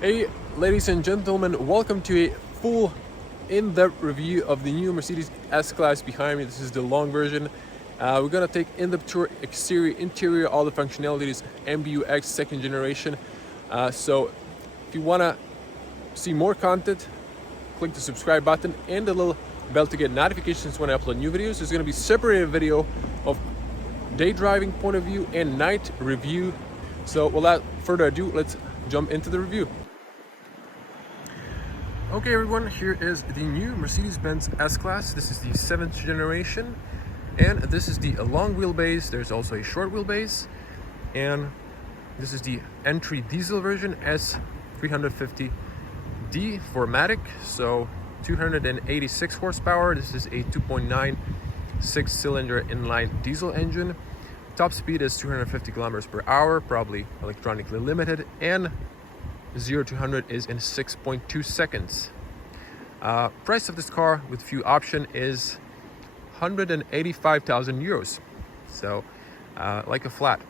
Hey ladies and gentlemen, welcome to a full in-depth review of the new Mercedes S-Class behind me. This is the long version. We're gonna take in-depth tour, exterior, interior, all the functionalities, MBUX second generation. So if you wanna see more content, click the subscribe button and the little bell to get notifications when I upload new videos. There's gonna be separated video of day driving point of view and night review. So without further ado, let's jump into the review. Okay everyone, here is the new Mercedes-Benz S-Class. This is the 7th generation and this is the long wheelbase. There's also a short wheelbase, and this is the entry diesel version S350D for Matic, so 286 horsepower. This is a 2.9 6-cylinder inline diesel engine. Top speed is 250 kilometers per hour, probably electronically limited, and 0 to 100 is in 6.2 seconds. Price of this car with few option is 185,000 euros. So like a flat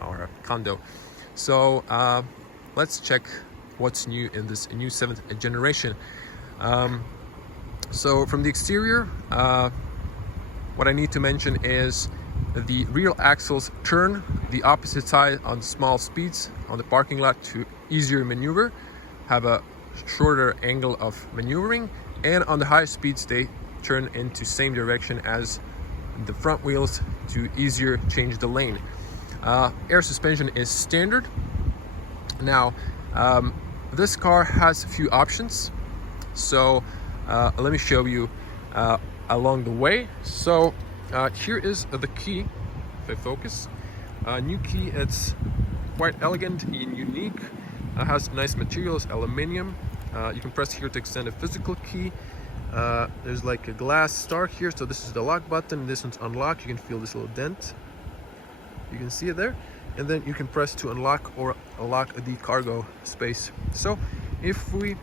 or a condo. So let's check what's new in this new 7th generation. So from the exterior, what I need to mention is the rear axles turn the opposite side on small speeds on the parking lot to easier maneuver, have a shorter angle of maneuvering, and on the high speeds they turn into same direction as the front wheels to easier change the lane. Air suspension is standard. Now this car has a few options, so let me show you along the way. So here is the key. If I focus, new key, it's quite elegant and unique. Has nice materials, aluminium. You can press here to extend a physical key. There's like a glass star here, so this is the lock button. This one's unlock. You can feel this little dent. You can see it there. And then you can press to unlock or lock the cargo space. So if we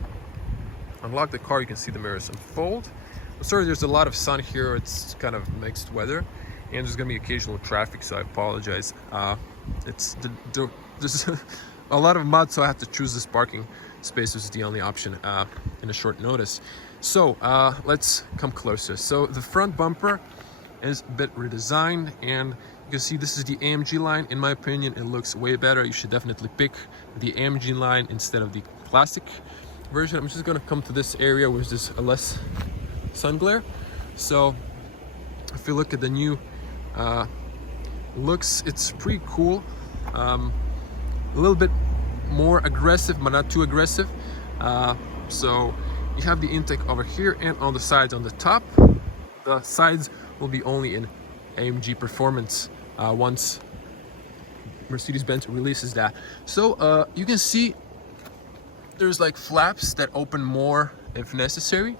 unlock the car, you can see the mirrors unfold. I'm sorry, there's a lot of sun here. It's kind of mixed weather, and there's gonna be occasional traffic, so I apologize. There's a lot of mud, so I have to choose this parking space. This is the only option in a short notice. So let's come closer. So the front bumper is a bit redesigned, and you can see this is the AMG line. In my opinion, it looks way better. You should definitely pick the AMG line instead of the plastic version. I'm just gonna come to this area where there's less sun glare. So if you look at the new looks, it's pretty cool. A little bit more aggressive, but not too aggressive. So you have the intake over here and on the sides. On the top, the sides will be only in AMG performance once Mercedes-Benz releases that. So you can see there's like flaps that open more if necessary.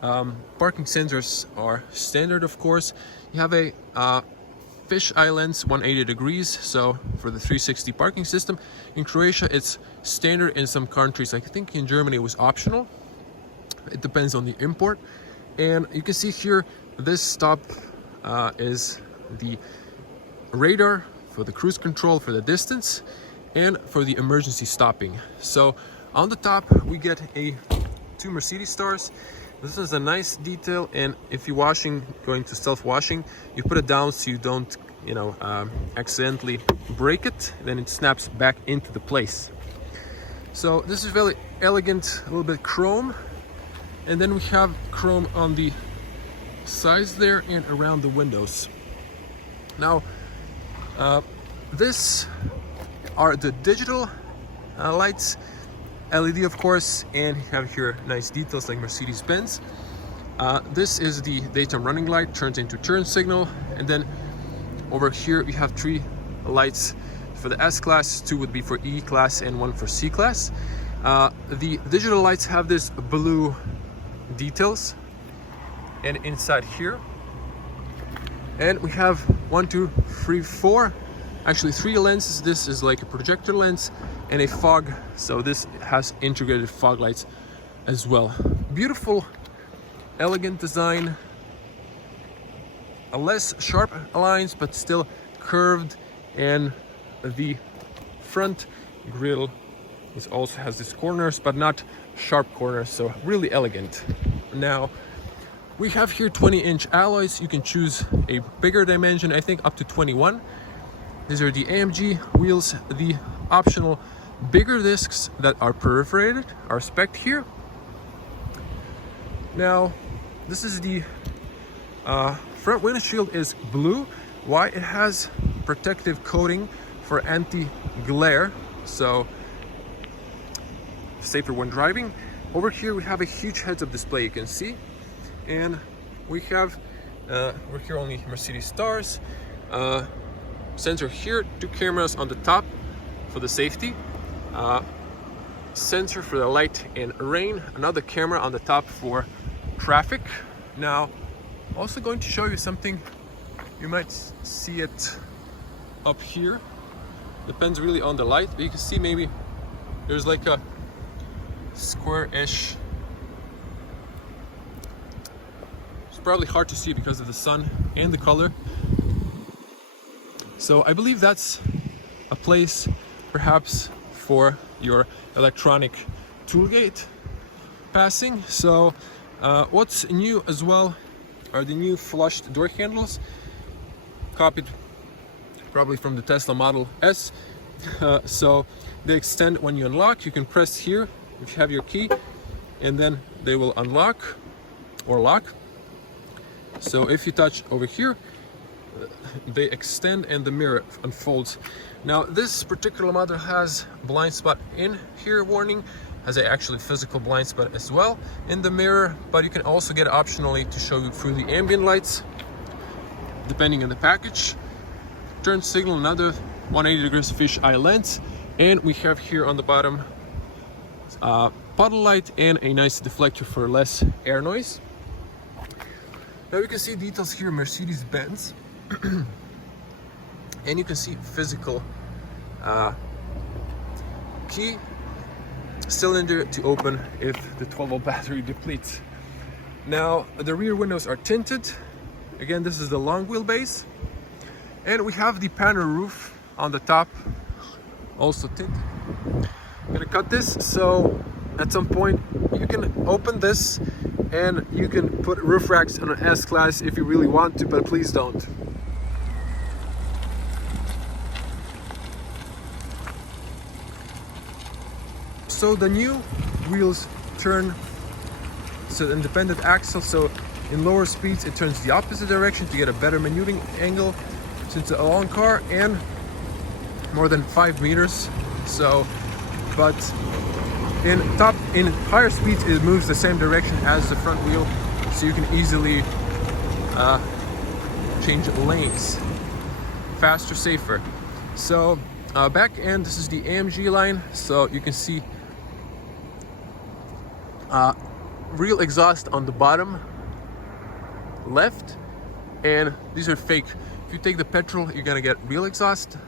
Parking sensors are standard, of course. You have a fisheye lens, 180 degrees, so for the 360 parking system. In Croatia it's standard. In some countries, like I think in Germany, it was optional. It depends on the import. And you can see here, this stop is the radar for the cruise control for the distance and for the emergency stopping. So on the top we get two Mercedes stars. This is a nice detail, and if you're going to self-washing, you put it down so you don't, accidentally break it. Then it snaps back into the place. So this is very elegant, a little bit chrome, and then we have chrome on the sides there and around the windows. Now, this are the digital lights. LED, of course, and you have here nice details like Mercedes-Benz. This is the daytime running light, turns into turn signal, and then over here we have 3 lights for the S-Class, 2 would be for E-Class and 1 for C-Class. The digital lights have this blue details, and inside here, and we have 1, 2, 3, 4, actually 3 lenses. This is like a projector lens and a fog, so this has integrated fog lights as well. Beautiful, elegant design, a less sharp lines but still curved, and the front grille It also has these corners, but not sharp corners, so really elegant. Now, we have here 20-inch alloys. You can choose a bigger dimension, I think up to 21. These are the AMG wheels. The optional bigger discs that are perforated are spec'd here. Now, this is the front windshield is blue. Why? It has protective coating for anti-glare, so safer when driving. Over here we have a huge heads-up display, you can see, and we have we're here only Mercedes stars. Sensor here, 2 cameras on the top for the safety, sensor for the light and rain, another camera on the top for traffic. Now, also going to show you something. You might see it up here, depends really on the light, but you can see maybe there's like a square-ish, it's probably hard to see because of the sun and the color. So I believe that's a place perhaps for your electronic toolgate passing. So what's new as well are the new flushed door handles, copied probably from the Tesla Model S. So they extend when you unlock. You can press here if you have your key, and then they will unlock or lock. So if you touch over here, they extend and the mirror unfolds. Now this particular model has blind spot in here warning, has a actually physical blind spot as well in the mirror, but you can also get optionally to show you through the ambient lights depending on the package. Turn signal, another 180 degrees fish eye lens, and we have here on the bottom puddle light and a nice deflector for less air noise. Now you can see details here, Mercedes-Benz. And you can see physical key, cylinder to open if the 12-volt battery depletes. Now the rear windows are tinted. Again, this is the long wheelbase, and we have the panel roof on the top, also tinted. I'm gonna cut this so at some point you can open this and you can put roof racks on an S-Class if you really want to, but please don't. So the new wheels turn, so the independent axle, so in lower speeds it turns the opposite direction to get a better maneuvering angle since it's a long car and more than 5 meters. So, but in higher speeds it moves the same direction as the front wheel, so you can easily change lanes faster, safer. So back end, this is the AMG line, so you can see real exhaust on the bottom left, and these are fake. If you take the petrol, you're gonna get real exhaust,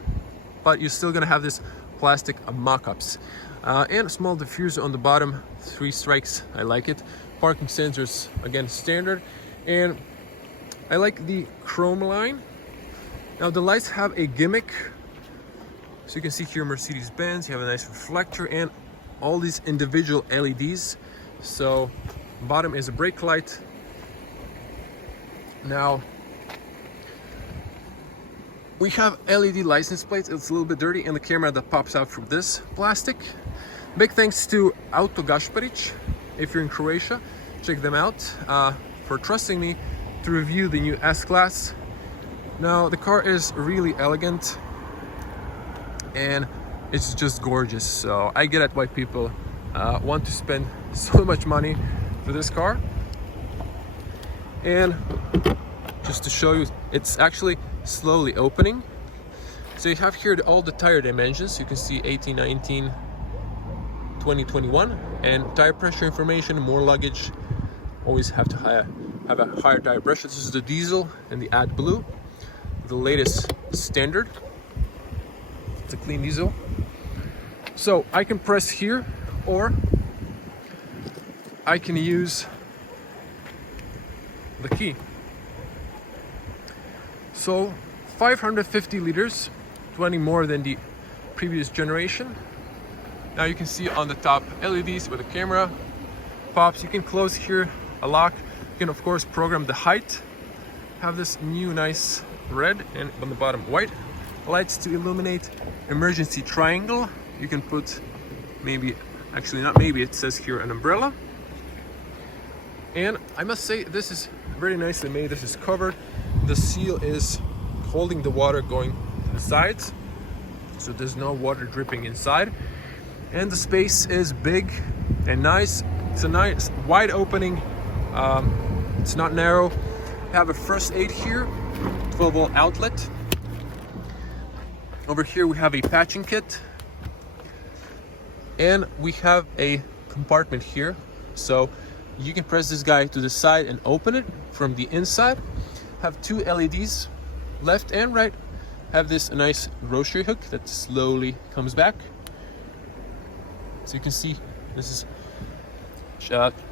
but you're still gonna have this plastic mock-ups. And a small diffuser on the bottom, 3 strikes, I like it. Parking sensors, again, standard. And I like the chrome line. Now the lights have a gimmick. So you can see here Mercedes-Benz, you have a nice reflector and all these individual LEDs. So bottom is a brake light. Now we have LED license plates. It's a little bit dirty, and the camera that pops out from this plastic. Big thanks to Auto Gašparić. If you're in Croatia, check them out for trusting me to review the new S-Class. Now the car is really elegant and it's just gorgeous. So I get it why people want to spend so much money for this car. And just to show you, it's actually slowly opening. So you have here all the tire dimensions. You can see 18, 19, 20, 21, and tire pressure information, more luggage. Always have to have a higher tire pressure. This is the diesel and the AdBlue, the latest standard. It's a clean diesel. So I can press here, or I can use the key. So 550 liters, 20 more than the previous generation. Now you can see on the top LEDs where the camera pops. You can close here a lock. You can of course program the height. Have this new nice red and on the bottom white lights to illuminate. Emergency triangle. You can put maybe, actually not maybe, it says here an umbrella. And I must say this is very nicely made. This is covered. The seal is holding the water going to the sides, so there's no water dripping inside. And the space is big and nice. It's a nice wide opening. It's not narrow. You have a first aid here, 12-volt outlet. Over here we have a patching kit, and we have a compartment here, so you can press this guy to the side and open it from the inside. Have two LEDs, left and right. Have this nice grocery hook that slowly comes back. So you can see this is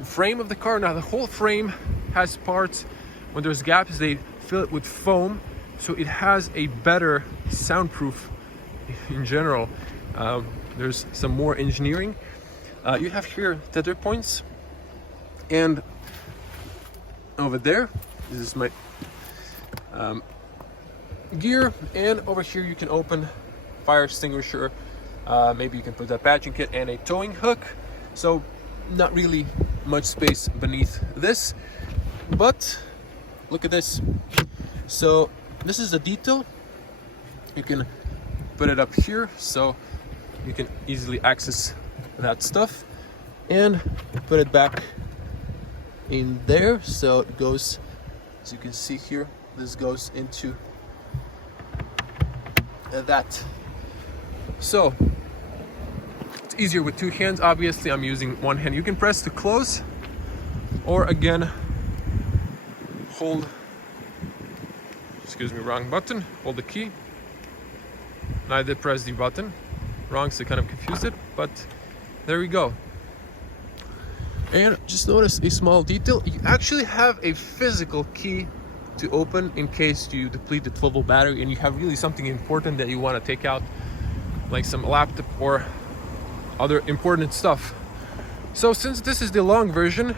frame of the car. Now the whole frame has parts. When there's gaps, they fill it with foam, so it has a better soundproof in general. There's some more engineering. You have here tether points, and over there, this is my gear, and over here you can open fire extinguisher. Maybe you can put a patching kit and a towing hook. So not really much space beneath this, but look at this. So this is a detail. You can put it up here so you can easily access that stuff, and put it back in there so it goes, as you can see here, this goes into that. So it's easier with two hands. Obviously I'm using one hand. You can press to close, or again hold, excuse me, wrong button, hold the key. And I did press the button wrong, so kind of confused it, but there we go. And just notice a small detail. You actually have a physical key to open in case you deplete the 12-volt battery and you have really something important that you want to take out, like some laptop or other important stuff. So since this is the long version,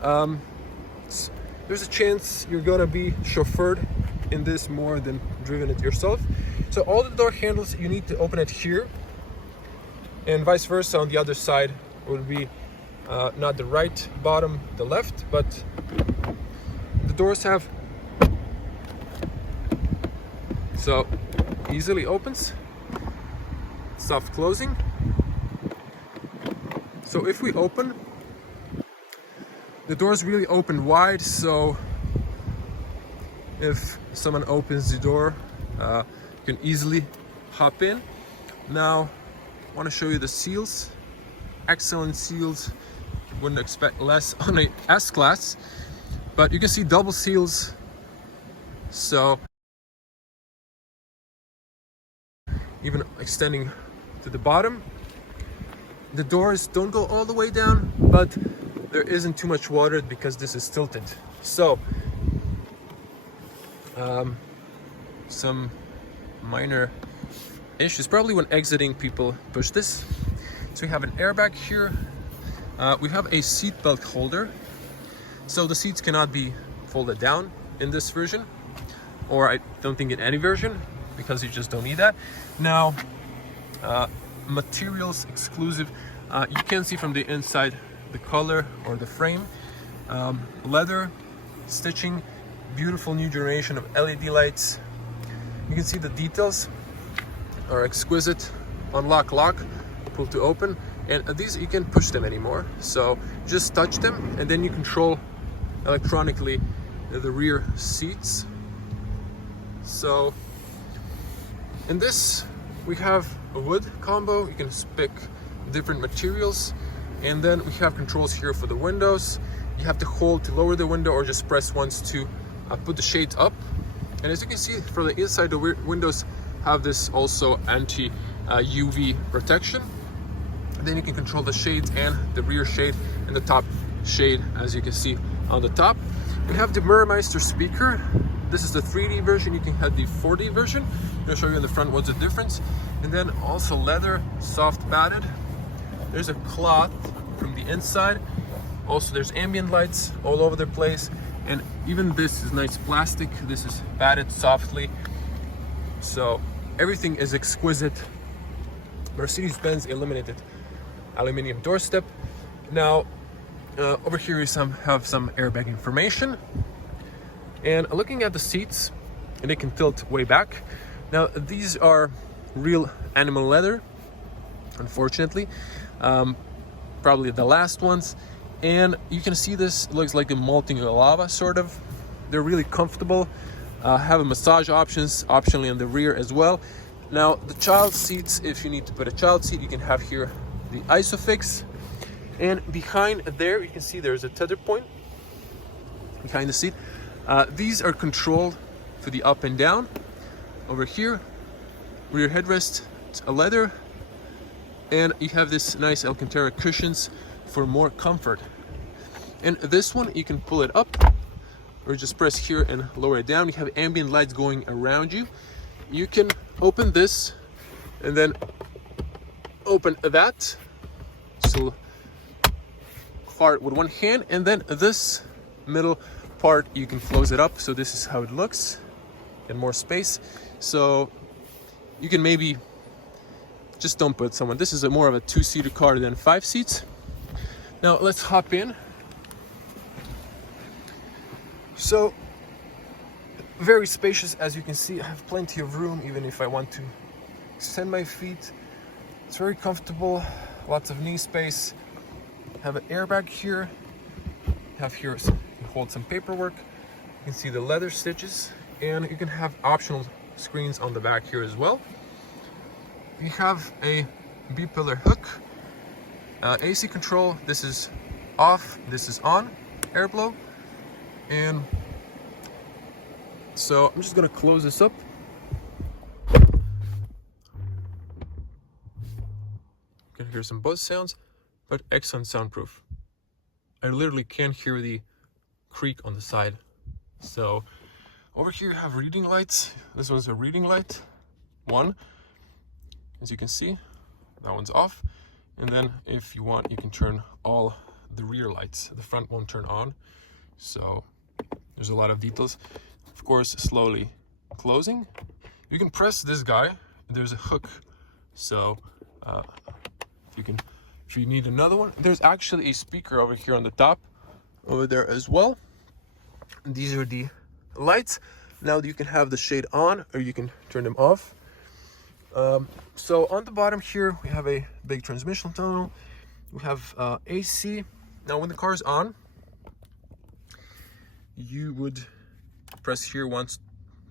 there's a chance you're gonna be chauffeured in this more than driven it yourself. So all the door handles, you need to open it here, and vice versa on the other side would be not the right bottom, the left, but the doors have, so easily opens, soft closing. So if we open, the doors really open wide, so if someone opens the door, you can easily hop in. Now I want to show you the seals. Excellent seals. You wouldn't expect less on a S-Class, but you can see double seals, so even extending to the bottom. The doors don't go all the way down, but there isn't too much water because this is tilted. So some minor issues probably when exiting, people push this. So we have an airbag here. We have a seat belt holder, so the seats cannot be folded down in this version, or I don't think in any version, because you just don't need that. Now materials exclusive, you can see from the inside the color or the frame, leather stitching, beautiful new generation of LED lights. You can see the details are exquisite. Unlock, lock, pull to open, and these you can push them anymore, so just touch them and then you control electronically the rear seats. So in this we have a wood combo. You can pick different materials, and then we have controls here for the windows. You have to hold to lower the window, or just press once to put the shades up. And as you can see, for the inside, the windows have this also anti-UV protection. Then you can control the shades and the rear shade and the top shade, as you can see on the top. You have the Mermeister speaker. This is the 3D version. You can have the 4D version. I'm gonna show you in the front what's the difference. And then also leather, soft padded. There's a cloth from the inside. Also, there's ambient lights all over the place. And even this is nice plastic. This is padded softly. So everything is exquisite. Mercedes-Benz illuminated aluminum doorstep. Now, over here you have some airbag information. And looking at the seats, and they can tilt way back. Now, these are real animal leather, unfortunately. Probably the last ones. And you can see this looks like a molten lava, sort of. They're really comfortable. Have a massage options, optionally on the rear as well. Now, the child seats, if you need to put a child seat, you can have here the ISOFIX. And behind there, you can see there's a tether point behind the seat. These are controlled to the up and down. Over here, rear headrest, it's a leather. And you have this nice Alcantara cushions for more comfort. And this one, you can pull it up or just press here and lower it down. You have ambient lights going around you. You can open this and then open that. So far with one hand, and then this middle part, you can close it up. So this is how it looks, and more space. So you can maybe just don't put someone. This is more of a two-seater car than 5 seats. Now let's hop in. So very spacious, as you can see. I have plenty of room, even if I want to extend my feet. It's very comfortable, lots of knee space. Have an airbag here. Have here, you can hold some paperwork. You can see the leather stitches, and you can have optional screens on the back here as well. You have a B-pillar hook, AC control. This is off, this is on, air blow. And so I'm just gonna close this up. You can hear some buzz sounds, but excellent soundproof. I literally can't hear the creak on the side. So over here you have reading lights. This one's a reading light, one. As you can see, that one's off. And then if you want, you can turn all the rear lights. The front won't turn on. So there's a lot of details. Of course, slowly closing. You can press this guy. There's a hook. So if you need another one, there's actually a speaker over here on the top, over there as well. And these are the lights. Now you can have the shade on, or you can turn them off. So on the bottom here, we have a big transmission tunnel. We have AC. Now when the car is on, you would press here once,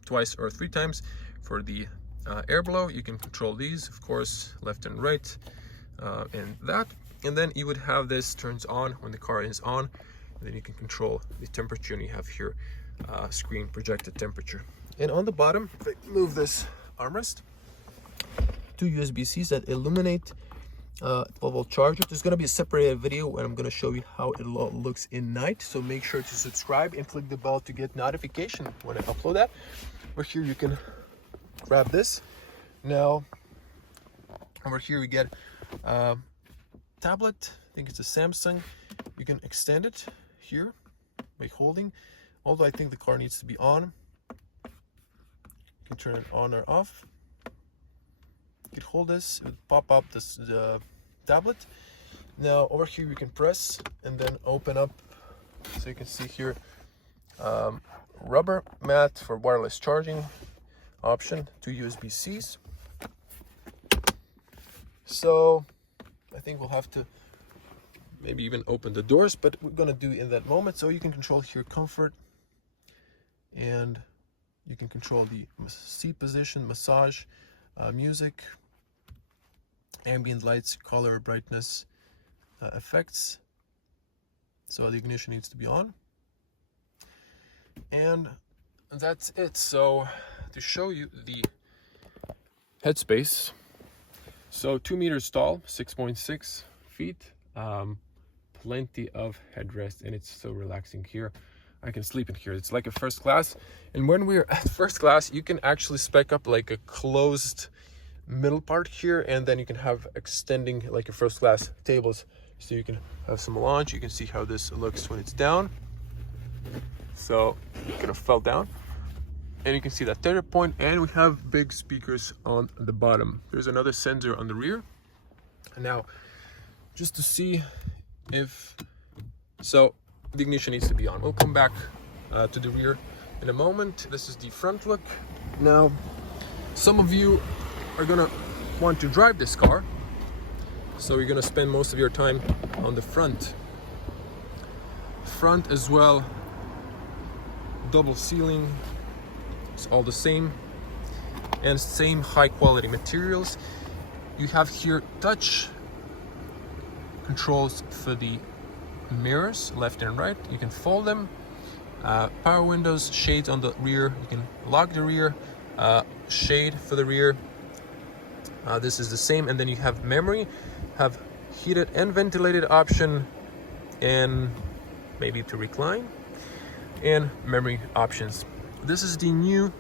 twice, or 3 times for the air blow. You can control these, of course, left and right, and that. And then you would have this turns on when the car is on. And then you can control the temperature, and you have here screen projected temperature. And on the bottom, if I move this armrest, 2 USB-Cs that illuminate 12-volt charger. There's going to be a separate video where I'm going to show you how it looks in night. So make sure to subscribe and click the bell to get notification when I upload that. Over here you can grab this. Now over here we get a tablet. I think it's a Samsung. You can extend it here by holding. Although I think the car needs to be on. You can turn it on or off. You can hold this, it would pop up this tablet. Now over here you can press and then open up, so you can see here rubber mat for wireless charging option, 2 USB-Cs. So I think we'll have to maybe even open the doors, but we're gonna do in that moment. So you can control here comfort, and you can control the seat position, massage, music, ambient lights, color, brightness, effects. So the ignition needs to be on, and that's it. So to show you the headspace, so 2 meters tall, 6.6 feet, plenty of headrest, and it's so relaxing here. I can sleep in here. It's like a first class. And when we're at first class, you can actually spec up like a closed middle part here, and then you can have extending like your first class tables, so you can have some lounge. You can see how this looks when it's down. So it kind of fell down, and you can see that tether point, and we have big speakers on the bottom. There's another sensor on the rear. And now, just to see if, so the ignition needs to be on. We'll come back to the rear in a moment. This is the front look. Now, some of you are gonna want to drive this car, so you're gonna spend most of your time on the front as well. Double ceiling, it's all the same, and same high quality materials. You have here touch controls for the mirrors, left and right. You can fold them. Power windows, shades on the rear. You can lock the rear, shade for the rear. This is the same, and then you have memory, have heated and ventilated option, and maybe to recline, and memory options. This is the new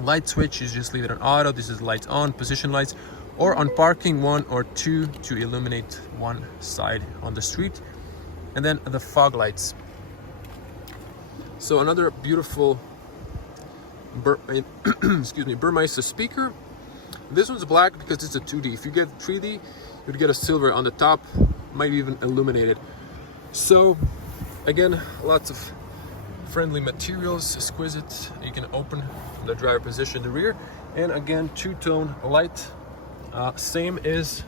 light switch. You just leave it on auto. This is lights on, position lights, or on parking 1 or 2 to illuminate one side on the street, and then the fog lights. So another beautiful Burmeister speaker. This one's black because it's a 2D. If you get 3D, you'd get a silver on the top, might even illuminate it. So again, lots of friendly materials, exquisite. You can open the driver position, the rear, and again, two-tone light. Same is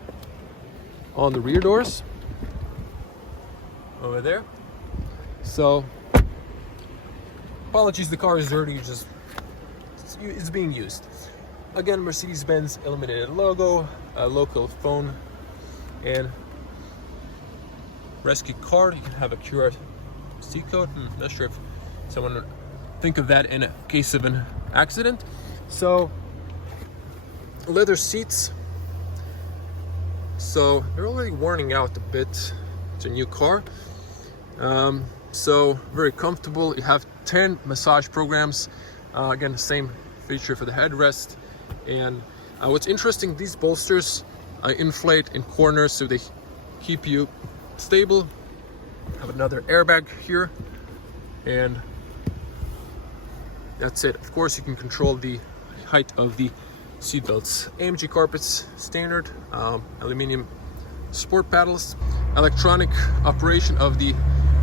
on the rear doors over there. So apologies, the car is dirty, it's being used. Again, Mercedes-Benz illuminated logo, a local phone, and rescue card. You can have a QR C code. Not sure if someone would think of that in a case of an accident. So leather seats. So they're already worn out a bit. It's a new car. So very comfortable. You have 10 massage programs. Again, the same feature for the headrest. And what's interesting, these bolsters inflate in corners, so they keep you stable. Have another airbag here, and that's it. Of course, you can control the height of the seat belts. AMG carpets, standard, aluminum sport paddles, electronic operation of the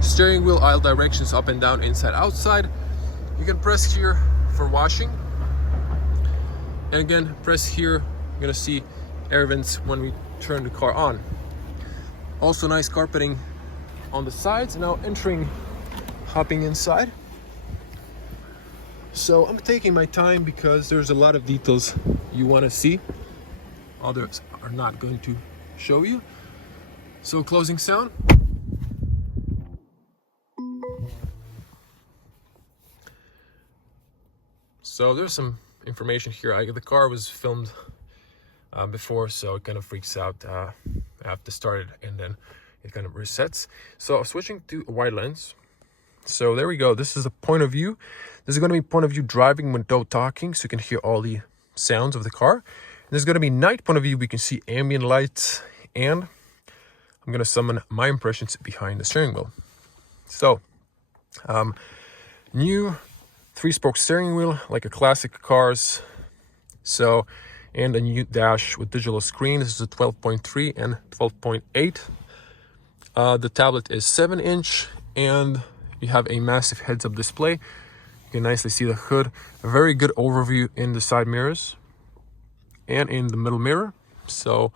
steering wheel, aisle directions up and down, inside, outside. You can press here for washing, and again, press here. You're gonna see air vents when we turn the car on. Also nice carpeting on the sides. Now hopping inside. So I'm taking my time because there's a lot of details you want to see. Others are not going to show you. So closing sound. So there's some information here. The car was filmed before, so it kind of freaks out. I have to start it and then it kind of resets. So switching to a wide lens. So there we go. This is a point of view. This is going to be point of view driving without talking, so you can hear all the sounds of the car. And this is going to be night point of view. We can see ambient lights, and I'm going to summon my impressions behind the steering wheel. So new 3-spoke steering wheel, like a classic cars. So, and a new dash with digital screen. This is a 12.3 and 12.8. The tablet is 7-inch, and you have a massive heads-up display. You can nicely see the hood. A very good overview in the side mirrors and in the middle mirror. So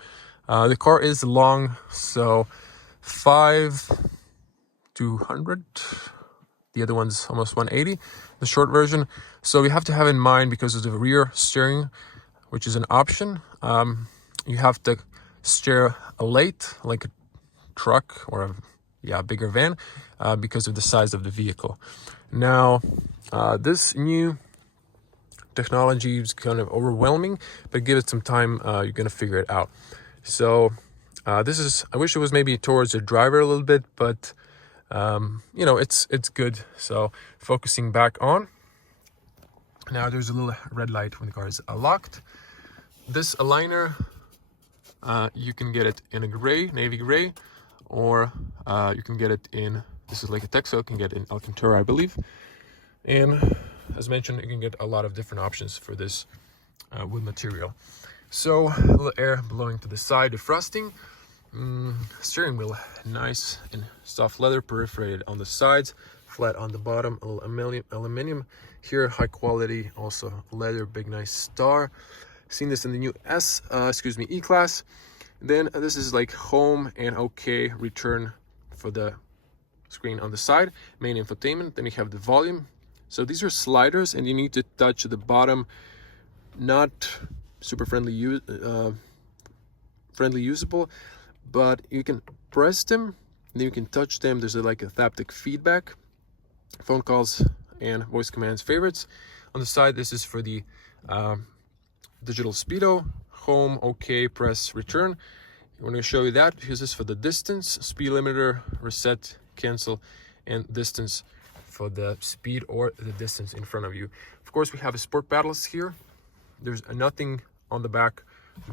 the car is long, so 5,200. The other one's almost 180, the short version. So you have to have in mind, because of the rear steering, which is an option, you have to steer late, like a truck or a bigger van, because of the size of the vehicle. Now, this new technology is kind of overwhelming, but give it some time, you're gonna figure it out. So this is, I wish it was maybe towards the driver a little bit, but you know, it's good. So focusing back on. Now there's a little red light when the car is locked. This aligner, you can get it in a gray, navy gray, or you can get it in, this is like a textile, you can get it in Alcantara, I believe. And as mentioned, you can get a lot of different options for this wood material. So a little air blowing to the side, defrosting. Steering wheel, nice and soft leather, perforated on the sides, flat on the bottom, a little aluminum here, high quality, also leather, big nice star. Seen this in the new E-Class. Then this is like home and OK return for the screen on the side, main infotainment. Then you have the volume. So these are sliders, and you need to touch the bottom, not super friendly usable, but you can press them, then you can touch them. There's like a haptic feedback, phone calls and voice commands, favorites. On the side, this is for the digital speedo, home, OK, press, return. I'm going to show you that because this is for the distance, speed limiter, reset, cancel, and distance for the speed or the distance in front of you. Of course, we have a sport paddles here. There's nothing on the back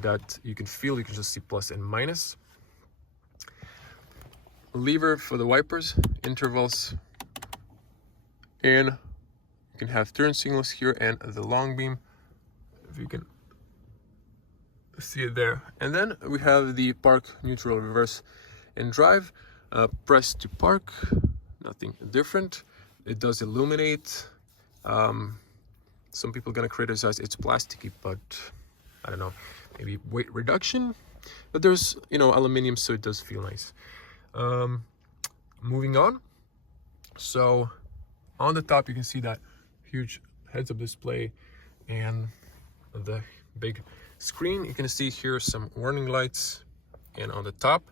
that you can feel. You can just see plus and minus. Lever for the wipers, intervals, and you can have turn signals here and the long beam, if you can see it there. And then we have the park, neutral, reverse, and drive. Press to park, nothing different. It does illuminate. Some people are gonna criticize it's plasticky, but I don't know, maybe weight reduction. But there's, you know, aluminum, so it does feel nice. Moving on. So on the top, you can see that huge heads-up display and the big screen. You can see here some warning lights, and on the top.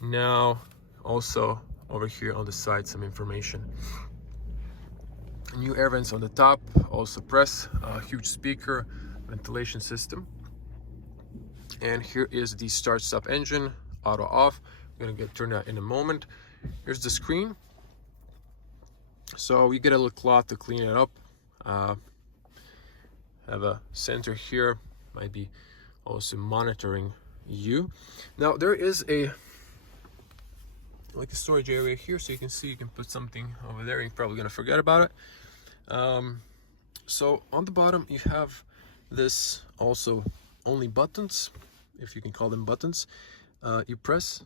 Now also over here on the side, some information. New air vents on the top, also press, huge speaker, ventilation system. And here is the start-stop engine, auto off. I'm gonna turn that in a moment. Here's the screen. So you get a little cloth to clean it up. Have a sensor here, might be also monitoring you. Now there is a storage area here, so you can see you can put something over there. You're probably gonna forget about it. So on the bottom you have this also only buttons, if you can call them buttons. You press,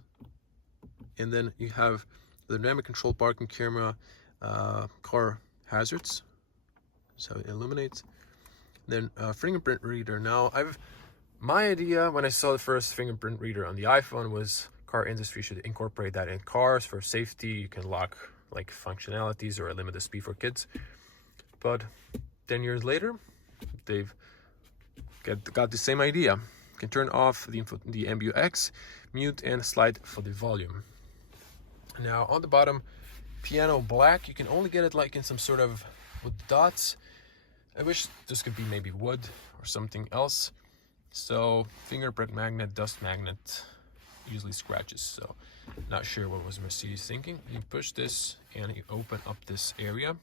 and then you have the dynamic control, parking camera, car hazards, so it illuminates. Then fingerprint reader. Now my idea when I saw the first fingerprint reader on the iPhone was car industry should incorporate that in cars for safety. You can lock like functionalities or limit the speed for kids. But 10 years later, they've got the same idea. You can turn off the MBUX, mute, and slide for the volume. Now on the bottom, piano black. You can only get it like in some sort of with dots. I wish this could be maybe wood or something else. So fingerprint magnet, dust magnet, usually scratches. So not sure what was Mercedes thinking. You push this and you open up this area.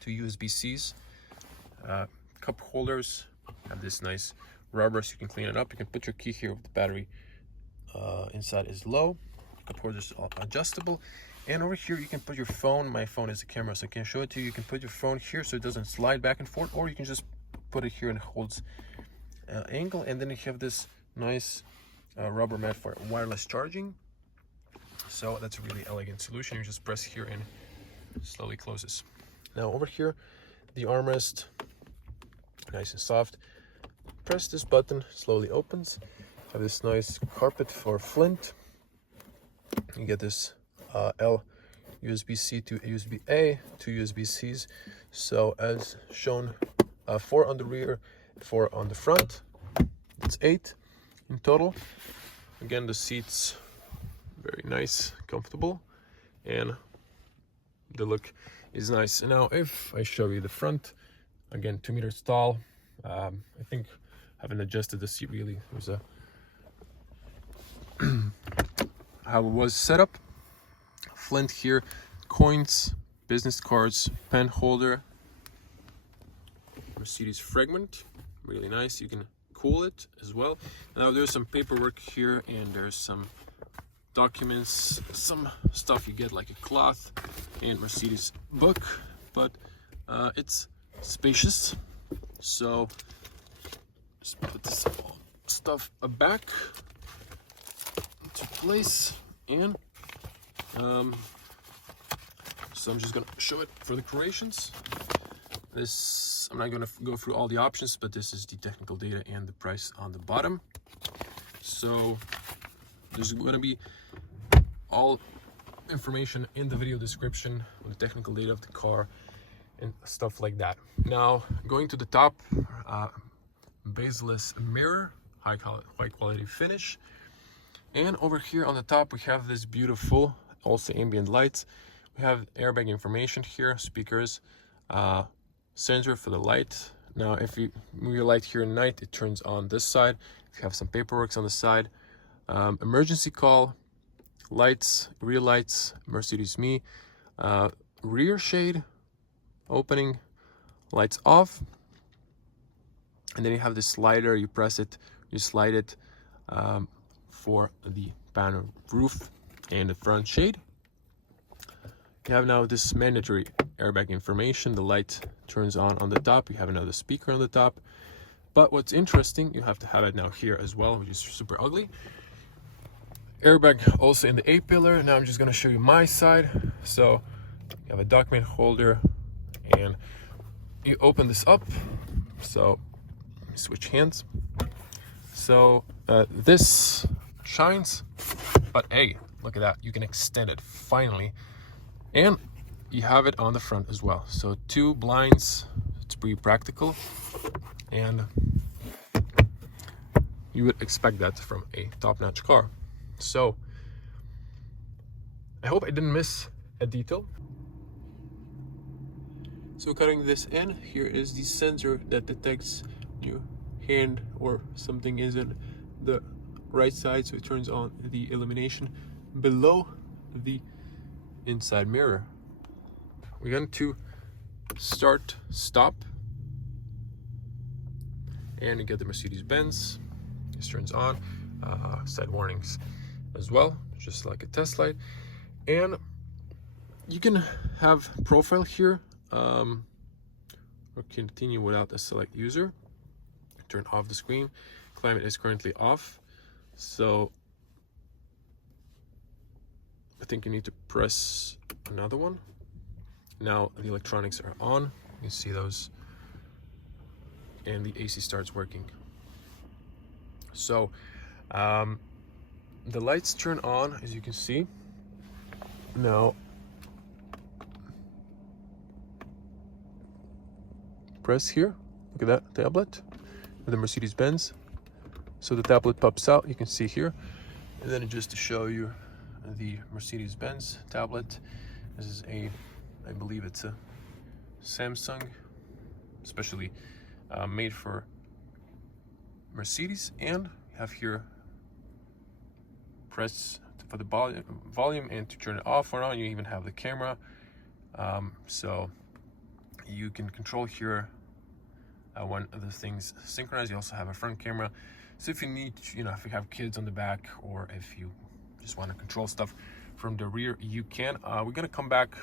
Two USB-Cs, cup holders, have this nice rubber so you can clean it up. You can put your key here with the battery inside is low. Cup holders are adjustable. And over here you can put your phone. My phone is a camera, so I can't show it to you. You can put your phone here so it doesn't slide back and forth, or you can just put it here and it holds angle. And then you have this nice rubber mat for wireless charging. So that's a really elegant solution. You just press here and it slowly closes. Now over here, the armrest, nice and soft. Press this button, slowly opens. Have this nice carpet for Flint. You get this L USB-C to USB-A, two USB-Cs. So as shown, 4 on the rear, 4 on the front. It's 8 in total. Again, the seats very nice, comfortable, and the look is nice. Now if I show you the front, again 2 meters tall. I think I haven't adjusted the seat really. There's a how it was set up. Flint here, coins, business cards, pen holder, Mercedes fragment, really nice. You can cool it as well. Now there's some paperwork here, and there's some documents, some stuff you get like a cloth and Mercedes book, but it's spacious. So just put this stuff back into place, and so I'm just gonna show it for the Croatians. This, I'm not gonna go through all the options, but this is the technical data and the price on the bottom. So there's gonna be all information in the video description on the technical data of the car and stuff like that. Now, going to the top, bezel-less mirror, high quality finish. And over here on the top, we have this beautiful, also ambient lights. We have airbag information here, speakers, sensor for the light. Now, if you move your light here at night, it turns on this side. If you have some paperwork on the side, emergency call, lights, rear lights, Mercedes Me, rear shade opening, lights off, and then you have this slider. You press it, you slide it for the panel roof and the front shade. You have now this mandatory airbag information. The light turns on the top. You have another speaker on the top. But what's interesting, you have to have it now here as well, which is super ugly. Airbag also in the A-pillar. Now I'm just going to show you my side. So you have a document holder, and you open this up. So switch hands. So this shines, but hey, look at that, you can extend it finally, and you have it on the front as well. So 2 blinds, it's pretty practical, and you would expect that from a top-notch car. So I hope I didn't miss a detail. So cutting this in, here is the sensor that detects your hand or something is in the right side, so it turns on the illumination below the inside mirror. We're going to start, stop, and you get the Mercedes-Benz. This turns on, side warnings as well, just like a test light. And you can have profile here, or continue without a select user. Turn off the screen. Climate is currently off, so I think you need to press another one. Now the electronics are on, you can see those, and the AC starts working. So the lights turn on, as you can see. Now press here, look at that tablet with the Mercedes-Benz. So the tablet pops out, you can see here. And then just to show you the Mercedes-Benz tablet, this is a, I believe it's a Samsung, especially made for Mercedes. And you have here, press for the volume and to turn it off or on. You even have the camera, so you can control here when the things synchronize. You also have a front camera, so if you need, you know, if you have kids on the back, or if you just want to control stuff from the rear, you can. We're gonna come back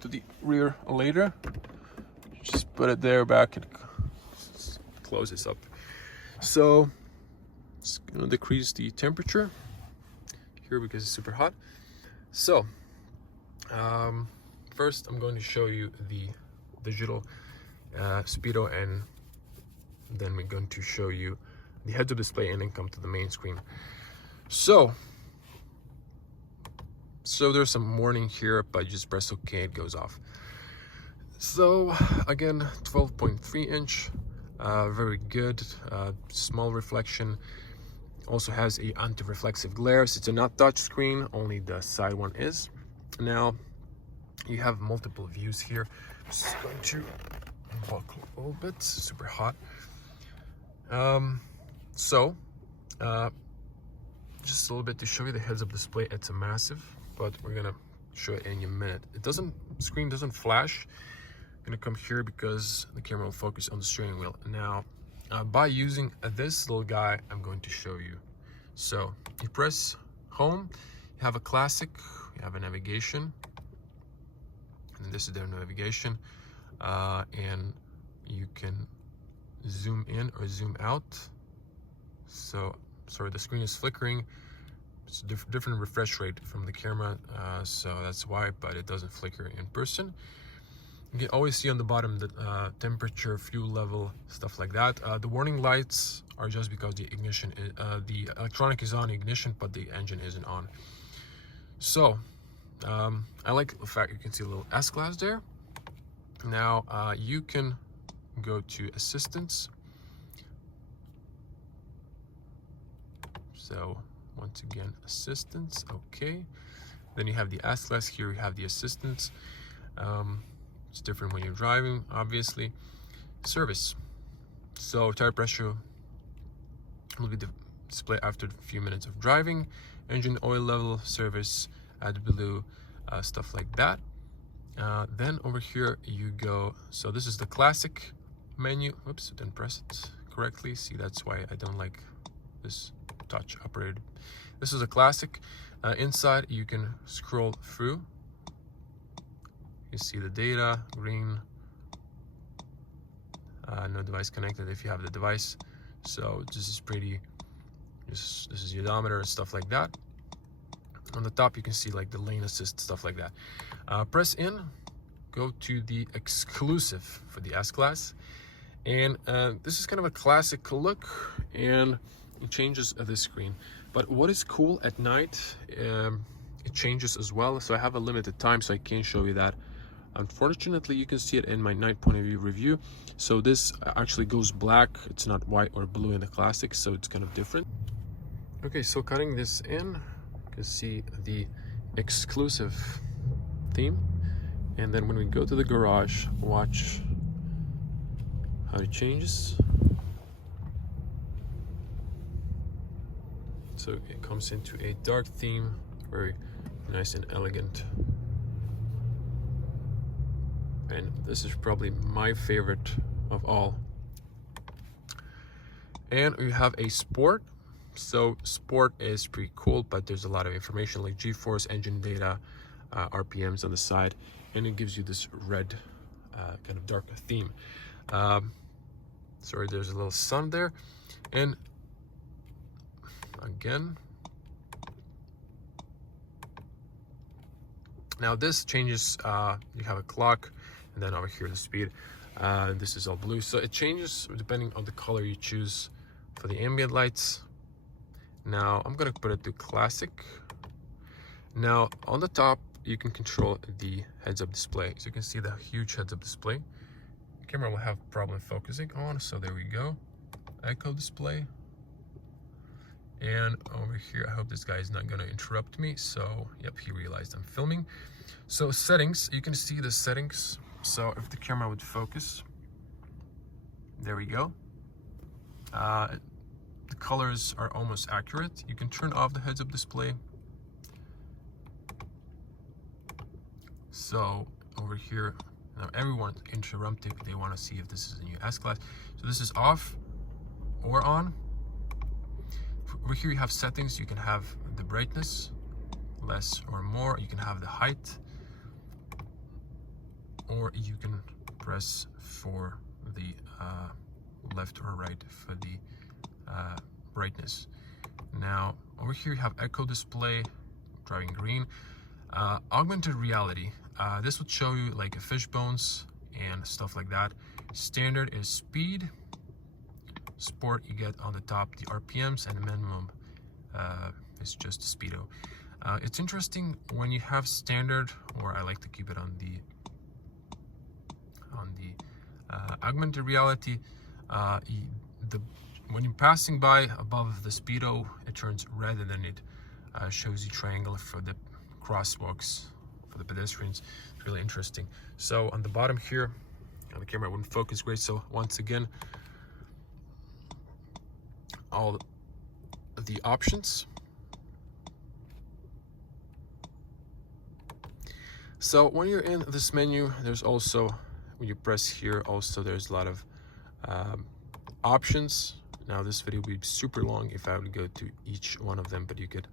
to the rear later. Just put it there back and close this up. So it's gonna decrease the temperature here because it's super hot. So first I'm going to show you the digital Speedo, and then we're going to show you the heads-up display, and then come to the main screen. So there's some warning here, but just press OK, it goes off. So again, 12.3 inch, very good, small reflection. Also has a anti-reflexive glare. So it's a not touch screen, only the side one is. Now you have multiple views here. Just going to buckle a little bit, super hot. Just a little bit to show you the heads-up display. It's a massive, but we're gonna show it in a minute. Screen doesn't flash. I'm gonna come here because the camera will focus on the steering wheel. Now by using this little guy I'm going to show you. So you press home, you have a classic, you have a navigation, and this is their navigation, and you can zoom in or zoom out. So sorry, the screen is flickering. It's a different refresh rate from the camera, so that's why, but it doesn't flicker in person. You can always see on the bottom the temperature, fuel level, stuff like that. The warning lights are just because the ignition, the electronic is on ignition, but the engine isn't on. So I like the fact you can see a little S-Class there. Now you can go to assistance. So once again, assistance, okay. Then you have the S-Class, here you have the assistance. It's different when you're driving, obviously. Service. So tire pressure will be displayed after a few minutes of driving. Engine oil level, service, AdBlue, stuff like that. Then over here you go, so this is the classic menu. Whoops, I didn't press it correctly. See, that's why I don't like this touch operated. This is a classic. Inside you can scroll through. You see the data, green, no device connected if you have the device. So this is pretty, this is the odometer and stuff like that. On the top you can see like the lane assist, stuff like that. Press in, go to the exclusive for the S-Class, and this is kind of a classic look, and it changes the screen. But what is cool at night, it changes as well. So I have a limited time, so I can't show you that. Unfortunately, you can see it in my night point of view review. So this actually goes black. It's not white or blue in the classic, so it's kind of different. Okay, so cutting this in, you can see the exclusive theme. And then when we go to the garage, watch how it changes. So it comes into a dark theme, very nice and elegant. And this is probably my favorite of all. And we have a sport. So sport is pretty cool, but there's a lot of information like G-force, engine data, RPMs on the side, and it gives you this red kind of dark theme. Sorry, there's a little sun there. And again, now this changes, you have a clock, and then over here the speed. This is all blue, so it changes depending on the color you choose for the ambient lights. Now I'm gonna put it to classic. Now on the top you can control the heads-up display, so you can see the huge heads-up display. The camera will have problem focusing on, so there we go. Echo display. And over here, I hope this guy is not gonna interrupt me. So yep, he realized I'm filming. So settings, you can see the settings. So if the camera would focus, there we go. The colors are almost accurate. You can turn off the heads-up display. So over here, now everyone's interrupting. They want to see if this is a new S-Class. So this is off or on. Over here you have settings. You can have the brightness, less or more. You can have the height, or you can press for the left or right for the brightness. Now over here you have echo display, driving green, augmented reality. This would show you like fish bones and stuff like that. Standard is speed. Sport, you get on the top the RPMs, and the minimum is just Speedo. It's interesting when you have standard, or I like to keep it on the augmented reality. When you're passing by above the Speedo, it turns red, and then it shows you triangle for the crosswalks for the pedestrians. It's really interesting. So on the bottom here, the camera wouldn't focus great. So once again, all the options. So when you're in this menu, there's also, when you press here, also there's a lot of options. Now this video would be super long if I would go to each one of them, but you could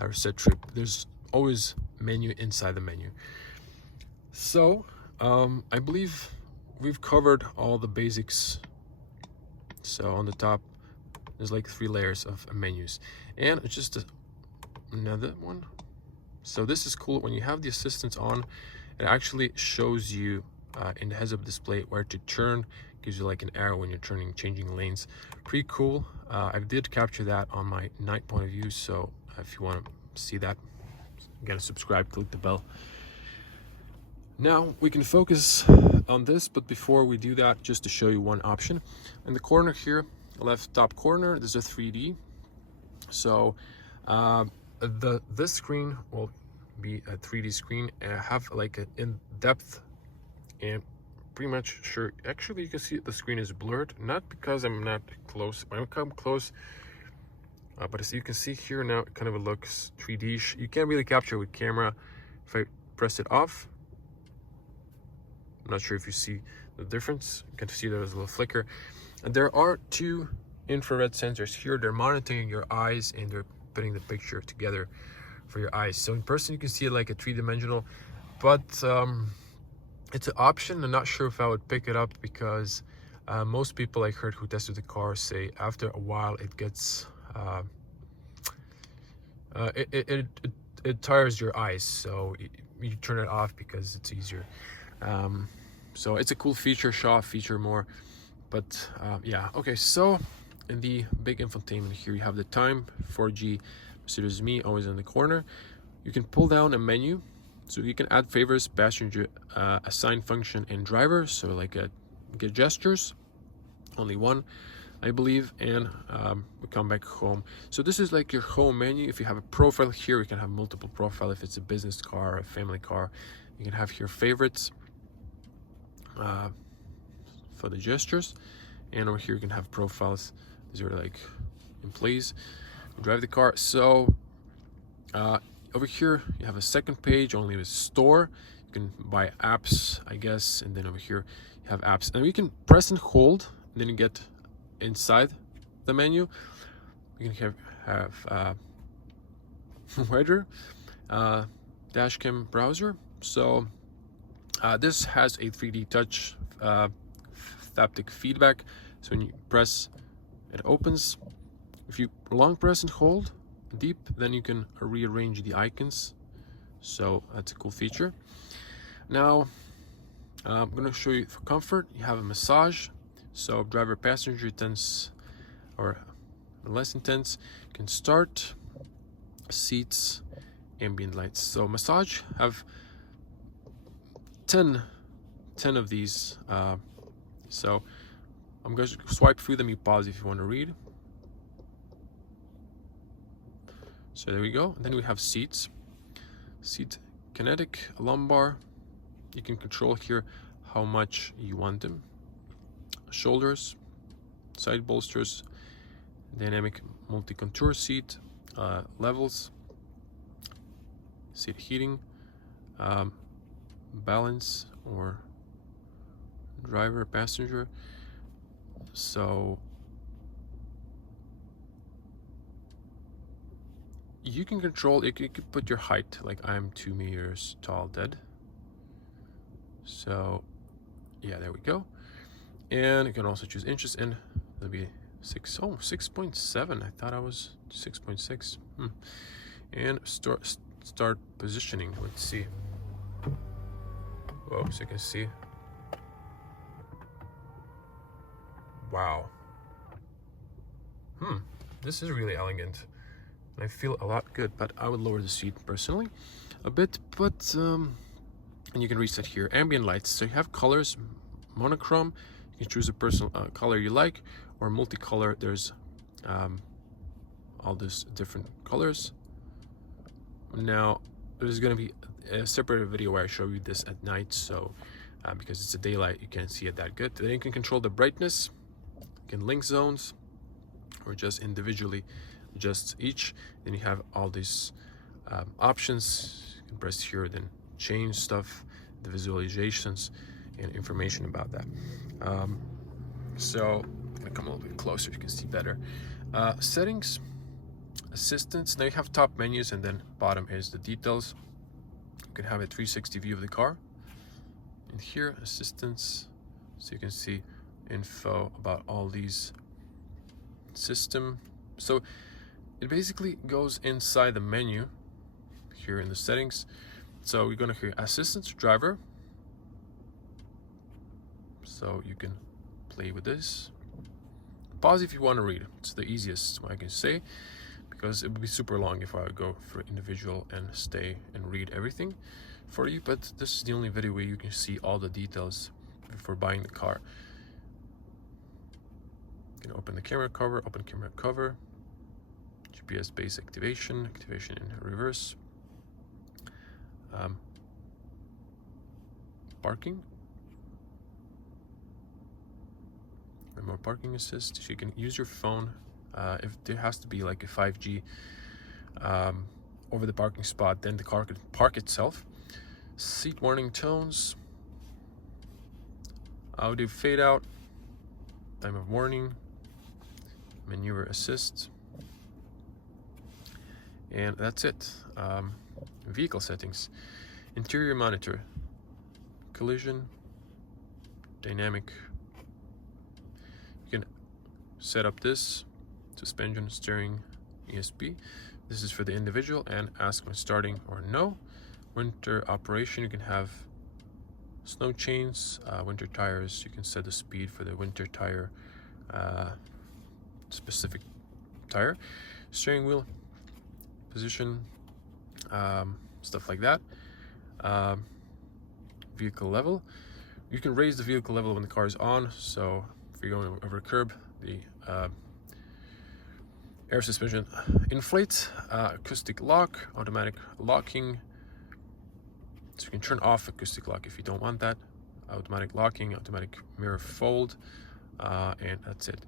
reset trip. There's always menu inside the menu. So I believe we've covered all the basics. So on the top there's like 3 layers of menus, and it's just another one. So this is cool. When you have the assistance on, it actually shows you in the heads-up display where to turn. Gives you like an arrow when you're turning, changing lanes. Pretty cool. I did capture that on my night point of view, so if you want to see that, you gotta subscribe, click the bell. Now we can focus on this, but before we do that, just to show you one option. In the corner here, left top corner, there's a 3D. So this screen will be a 3D screen, and I have like an in-depth, and pretty much sure, actually you can see the screen is blurred, not because I'm not close. When I come close, but as you can see here now, it kind of looks 3D-ish. You can't really capture with camera. If I press it off, I'm not sure if you see the difference. You can see there's a little flicker. And there are 2 infrared sensors here. They're monitoring your eyes, and they're putting the picture together for your eyes. So in person you can see it like a 3-dimensional, but it's an option. I'm not sure if I would pick it up, because most people I heard who tested the car say after a while it gets it tires your eyes, so you turn it off because it's easier. So it's a cool feature, show-off feature more, but yeah. Okay, so in the big infotainment here, you have the time, 4G, Mercedes-Me, always in the corner. You can pull down a menu, so you can add favors, passenger, assign function, and driver. So like get gestures, only one, I believe, and we come back home. So this is like your home menu. If you have a profile here, you can have multiple profile. If it's a business car, a family car, you can have here favorites for the gestures, and over here you can have profiles. These are like employees who drive the car. So over here you have a second page, only with store. You can buy apps, I guess, and then over here you have apps, and you can press and hold, and then you get inside the menu. You can have weather, dash cam, browser. So this has a 3D touch haptic feedback. So when you press, it opens. If you long press and hold deep, then you can rearrange the icons. So that's a cool feature. Now I'm going to show you for comfort. You have a massage. So driver, passenger, tense or less intense. You can start, seats, ambient lights. So massage, have 10 of these. So I'm going to swipe through them. You pause if you want to read. So there we go. And then we have seats. Seat kinetic, lumbar. You can control here how much you want them. Shoulders, side bolsters, dynamic multi-contour seat, levels, seat heating, balance or driver, passenger. So you can control, you could put your height, like I'm 2 meters tall dead. So yeah, there we go. And you can also choose inches, and it'll be 6.7. I thought I was 6.6. And start positioning. Let's see. Whoa, so you can see. Wow. This is really elegant. I feel a lot good, but I would lower the seat personally a bit. But and you can reset here. Ambient lights. So you have colors, monochrome. You can choose a personal color you like, or multicolor. There's all these different colors. Now there's going to be a separate video where I show you this at night, so because it's a daylight you can't see it that good. Then you can control the brightness, you can link zones, or just individually adjust each. Then you have all these options. You can press here, then change stuff, the visualizations and information about that. So gonna come a little bit closer, you can see better. Settings, assistance. Now you have top menus, and then bottom is the details. You can have a 360 view of the car. And here, assistance, so you can see info about all these system. So it basically goes inside the menu here in the settings. So we're gonna hear assistance, driver. So you can play with this. Pause if you want to read. It's the easiest I can say, because it would be super long if I would go for individual and stay and read everything for you, but this is the only video where you can see all the details before buying the car. You can open the camera cover, open camera cover, GPS base activation, activation in reverse, parking, remote parking assist. So you can use your phone if there has to be like a 5G over the parking spot, then the car could park itself. Seat warning tones, audio fade out, time of warning, maneuver assist, and that's it. Vehicle settings, interior monitor, collision, dynamic. You can set up this, suspension, steering, ESP. This is for the individual, and ask when starting or no. Winter operation, you can have snow chains, winter tires. You can set the speed for the winter tire, specific tire. Steering wheel position, stuff like that. Vehicle level, you can raise the vehicle level when the car is on. So if you're going over a curb, the air suspension inflates. Acoustic lock, automatic locking. So you can turn off acoustic lock if you don't want that. Automatic locking, automatic mirror fold, and that's it.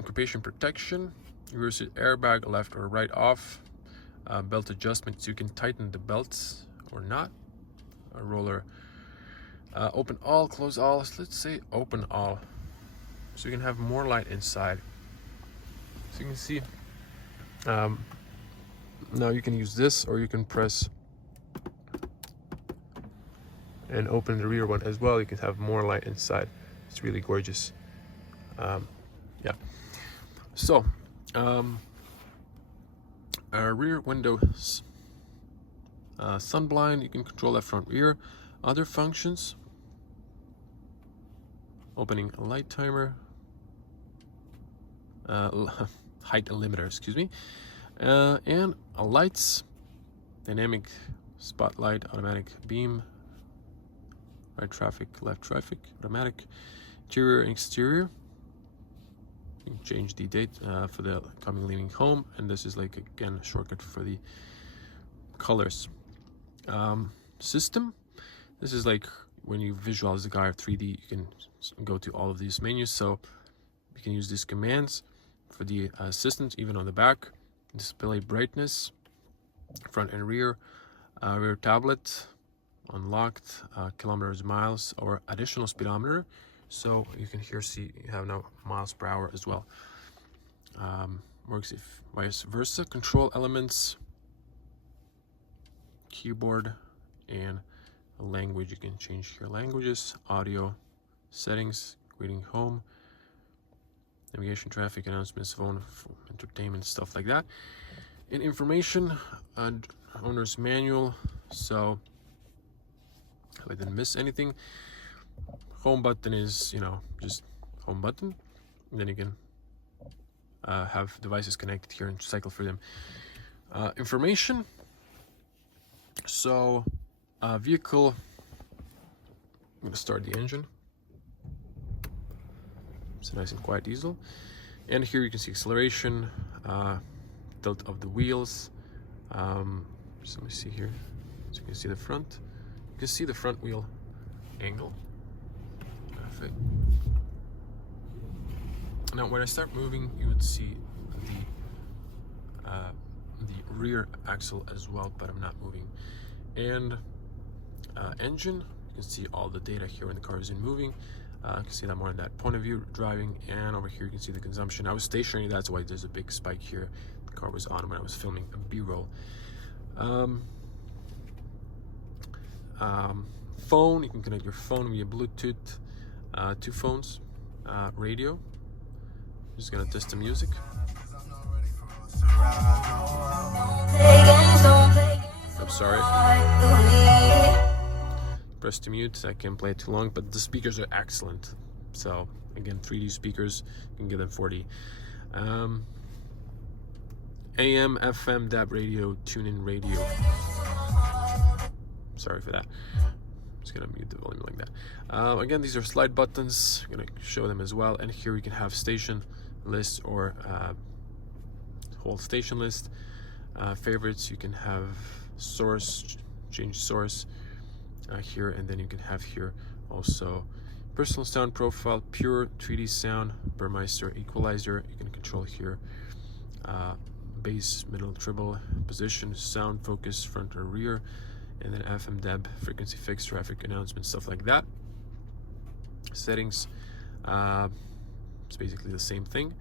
Occupation protection, rear seat airbag, left or right off. Belt adjustment, so you can tighten the belts or not. A roller, open all, close all. So let's say open all, so you can have more light inside. So you can see, now you can use this, or you can press and open the rear one as well. You can have more light inside. It's really gorgeous. Yeah. So our rear windows, sun blind, you can control that front rear. Other functions, opening a light timer, height limiter, excuse me, and lights, dynamic spotlight, automatic beam, right traffic, left traffic, automatic, interior and exterior. You can change the date for the coming, leaving home, and this is like again a shortcut for the colors. System, this is like when you visualize the car 3D, you can go to all of these menus. So you can use these commands for the assistant, even on the back. Display brightness, front and rear, rear tablet, unlocked, kilometers, miles, or additional speedometer. So you can here see you have now miles per hour as well. Works if vice versa. Control elements, keyboard, and language. You can change your languages. Audio settings, reading home, navigation, traffic announcements, phone, entertainment, stuff like that. And information, owner's manual. So if I didn't miss anything, home button is, you know, just home button, and then you can have devices connected here and cycle through them. Information, so vehicle, I'm going to start the engine. It's a nice and quiet diesel, and here you can see acceleration, tilt of the wheels. So let me see here, so you can see the front. You can see the front wheel angle. Perfect. Now when I start moving, you would see the rear axle as well, but I'm not moving. And engine, you can see all the data here when the car isn't moving. You can see that more in that point of view driving, and over here you can see the consumption. I was stationary, that's why there's a big spike here. The car was on when I was filming a B-roll. Phone, you can connect your phone via Bluetooth, 2 phones, radio. Just gonna test the music. I'm sorry. Press to mute, I can't play it too long, but the speakers are excellent. So again, 3D speakers, you can get them 4D. AM, FM, DAB radio, tune-in radio. Sorry for that. I'm just gonna mute the volume like that. Again, these are slide buttons. I'm gonna show them as well. And here we can have station list or whole station list. Favorites, you can have source, change source here, and then you can have here also personal sound profile, pure 3D sound, Burmeister, equalizer. You can control here bass, middle, treble, position, sound, focus, front or rear, and then FM, DAB, frequency fixed, traffic announcements, stuff like that. Settings, it's basically the same thing,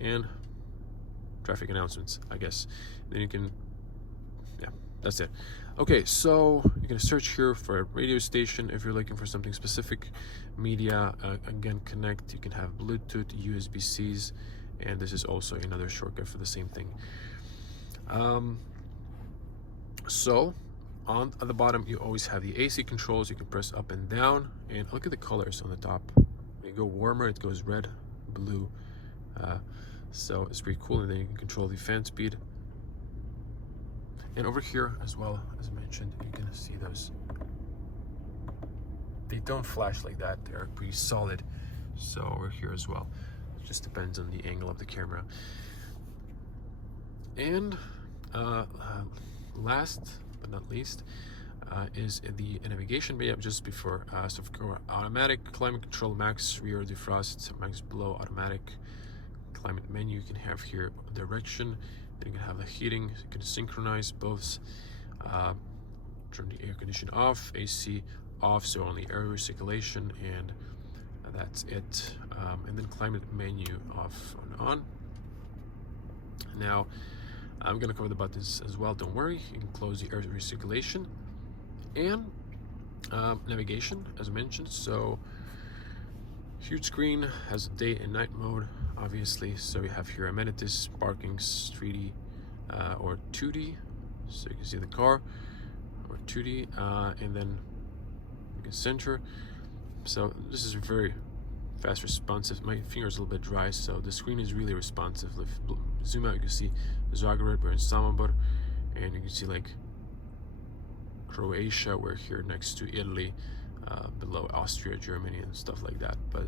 and traffic announcements, I guess. Then you can, yeah, that's it. Okay, so you can search here for a radio station if you're looking for something specific. Media, again, connect. You can have Bluetooth, USB-Cs, and this is also another shortcut for the same thing. So on at the bottom, you always have the AC controls. You can press up and down, and look at the colors on the top. When you go warmer, it goes red, blue. So it's pretty cool, and then you can control the fan speed. And over here as well, as I mentioned, you can see those. They don't flash like that, they're pretty solid. So over here as well, it just depends on the angle of the camera. And last but not least is the navigation menu just before. So for automatic climate control, max rear defrost, max blow, automatic climate menu. You can have here direction, then you can have the heating, you can synchronize both, turn the air condition off, AC off, so only air recirculation, and that's it. And then climate menu off and on. Now I'm gonna cover the buttons as well, don't worry. You can close the air recirculation, and navigation as mentioned. So huge screen, has day and night mode, obviously. So we have here amenities, parkings, 3D or 2D, so you can see the car, or 2D, and then you can center. So this is very fast responsive. My finger is a little bit dry, so the screen is really responsive. If you zoom out, you can see Zagreb, we're in Samobor, and you can see like Croatia, we're here next to Italy, below Austria, Germany, and stuff like that. But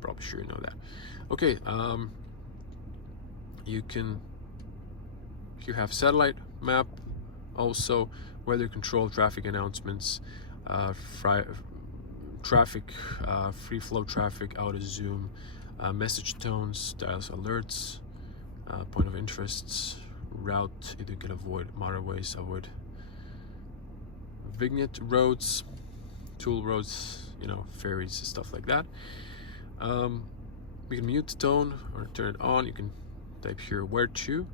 probably sure you know that. Okay, you can here have satellite map, also weather control, traffic announcements, traffic, free flow traffic, auto zoom, message tones, styles alerts, point of interests, route, you can avoid motorways, avoid vignette roads, tool roads, you know, ferries, stuff like that. You can mute the tone or turn it on. You can type here where to,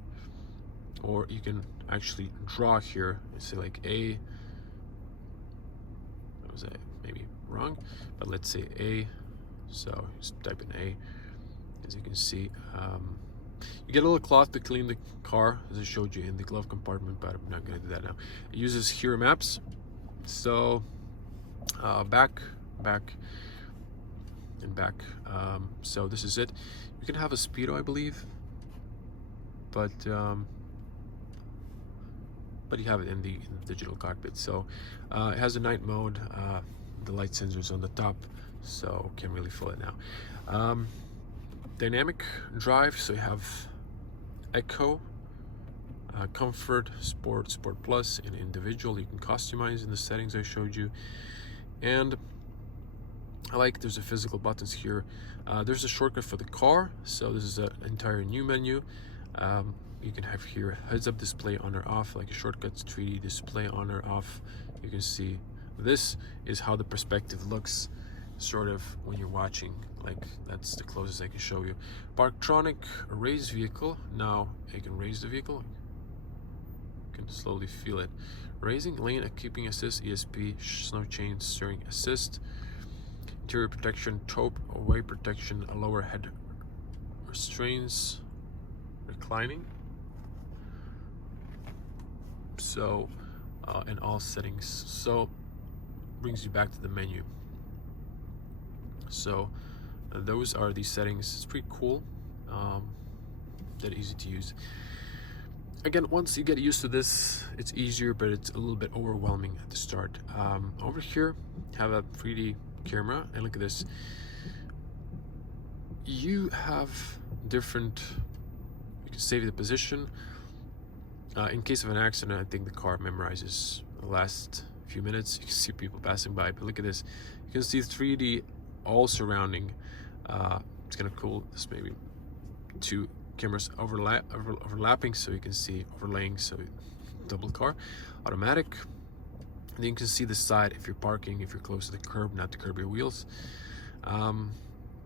or you can actually draw here and say like A. That was maybe wrong, but let's say A. So just type in A. As you can see, you get a little cloth to clean the car, as I showed you in the glove compartment, but I'm not going to do that now. It uses Hero Maps. So back, and back. So this is it. You can have a Speedo, I believe, but you have it in the digital cockpit. So it has a night mode. The light sensors on the top, so can't really feel it now. Dynamic drive, so you have Eco, Comfort, Sport, Sport Plus, and Individual. You can customize in the settings I showed you. And I like there's a physical buttons here. There's a shortcut for the car, so this is an entire new menu. You can have here heads up display on or off, like a shortcuts, 3D display on or off. You can see this is how the perspective looks sort of when you're watching. Like, that's the closest I can show you. Parktronic raise vehicle. Now you can raise the vehicle. You can slowly feel it raising. Lane keeping assist, ESP, snow chain steering assist, interior protection, taupe away protection, lower head restraints, reclining. So in all settings. So brings you back to the menu. So those are the settings. It's pretty cool, that easy to use. Again, once you get used to this, it's easier, but it's a little bit overwhelming at the start. Over here, have a 3D camera, and look at this. You have different, you can save the position. In case of an accident, I think the car memorizes the last few minutes. You can see people passing by, but look at this. You can see 3D all surrounding. It's kind of cool. This maybe two cameras overlapping, so you can see overlaying, so double car, automatic. And then you can see the side if you're parking, if you're close to the curb, not to curb your wheels.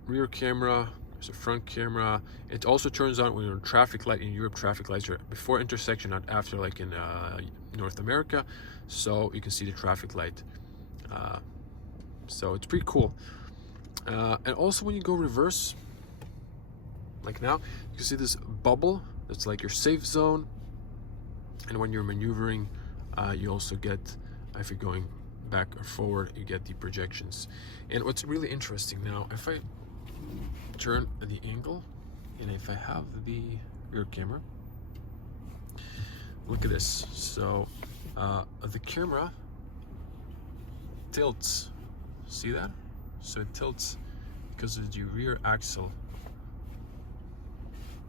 Rear camera, there's a front camera. It also turns on when you're on traffic light. In Europe, traffic lights are before intersection, not after, like in North America. So you can see the traffic light. So it's pretty cool. And also when you go reverse, like now, you can see this bubble. That's like your safe zone. And when you're maneuvering, you also get, if you're going back or forward, you get the projections. And what's really interesting now, if I turn the angle, and if I have the rear camera, look at this. So the camera tilts. See that? So it tilts because of the rear axle.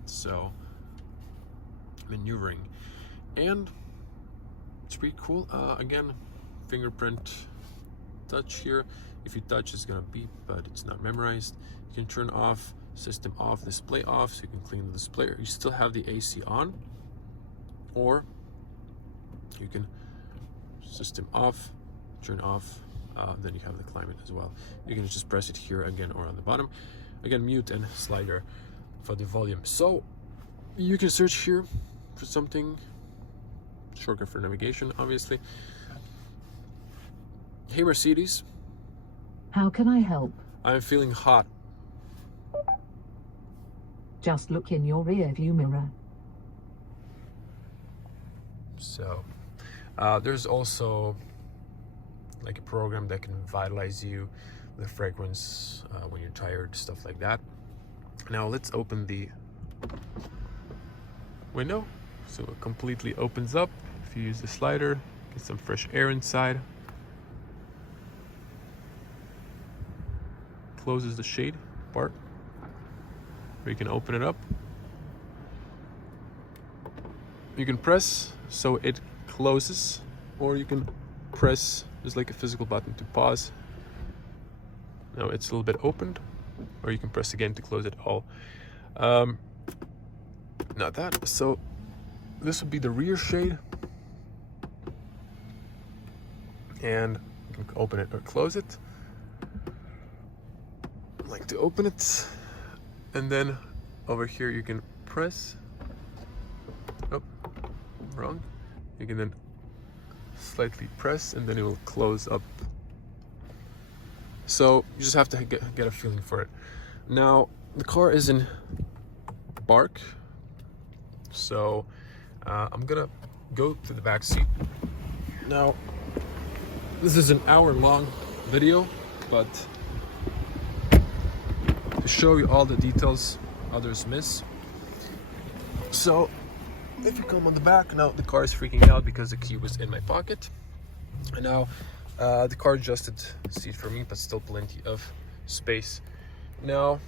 So maneuvering, and it's pretty cool. Again, fingerprint touch here. If you touch, it's gonna beep, but it's not memorized. You can turn off, system off, display off, so you can clean the display. You still have the AC on, or you can system off, turn off. Then you have the climate as well. You can just press it here again or on the bottom. Again, mute and slider for the volume. So you can search here for something, shortcut for navigation, obviously. Hey Mercedes, how can I help? I'm feeling hot. Just look in your rear view mirror. So there's also like a program that can vitalize you, the fragrance when you're tired, stuff like that. Now let's open the window. So it completely opens up. If you use the slider, get some fresh air inside. Closes the shade part, or you can open it up. You can press so it closes, or you can press, there's like a physical button to pause. Now it's a little bit opened, or you can press again to close it all. Not that. So this would be the rear shade, and you can open it or close it. I like to open it, and then over here you can press. Oh, wrong. You can then slightly press, and then it will close up. So you just have to get a feeling for it. Now the car is in bark, so I'm gonna go to the back seat. Now this is an hour-long video, but to show you all the details others miss. So if you come on the back, now the car is freaking out because the key was in my pocket. And now the car adjusted seat for me, but still plenty of space. Now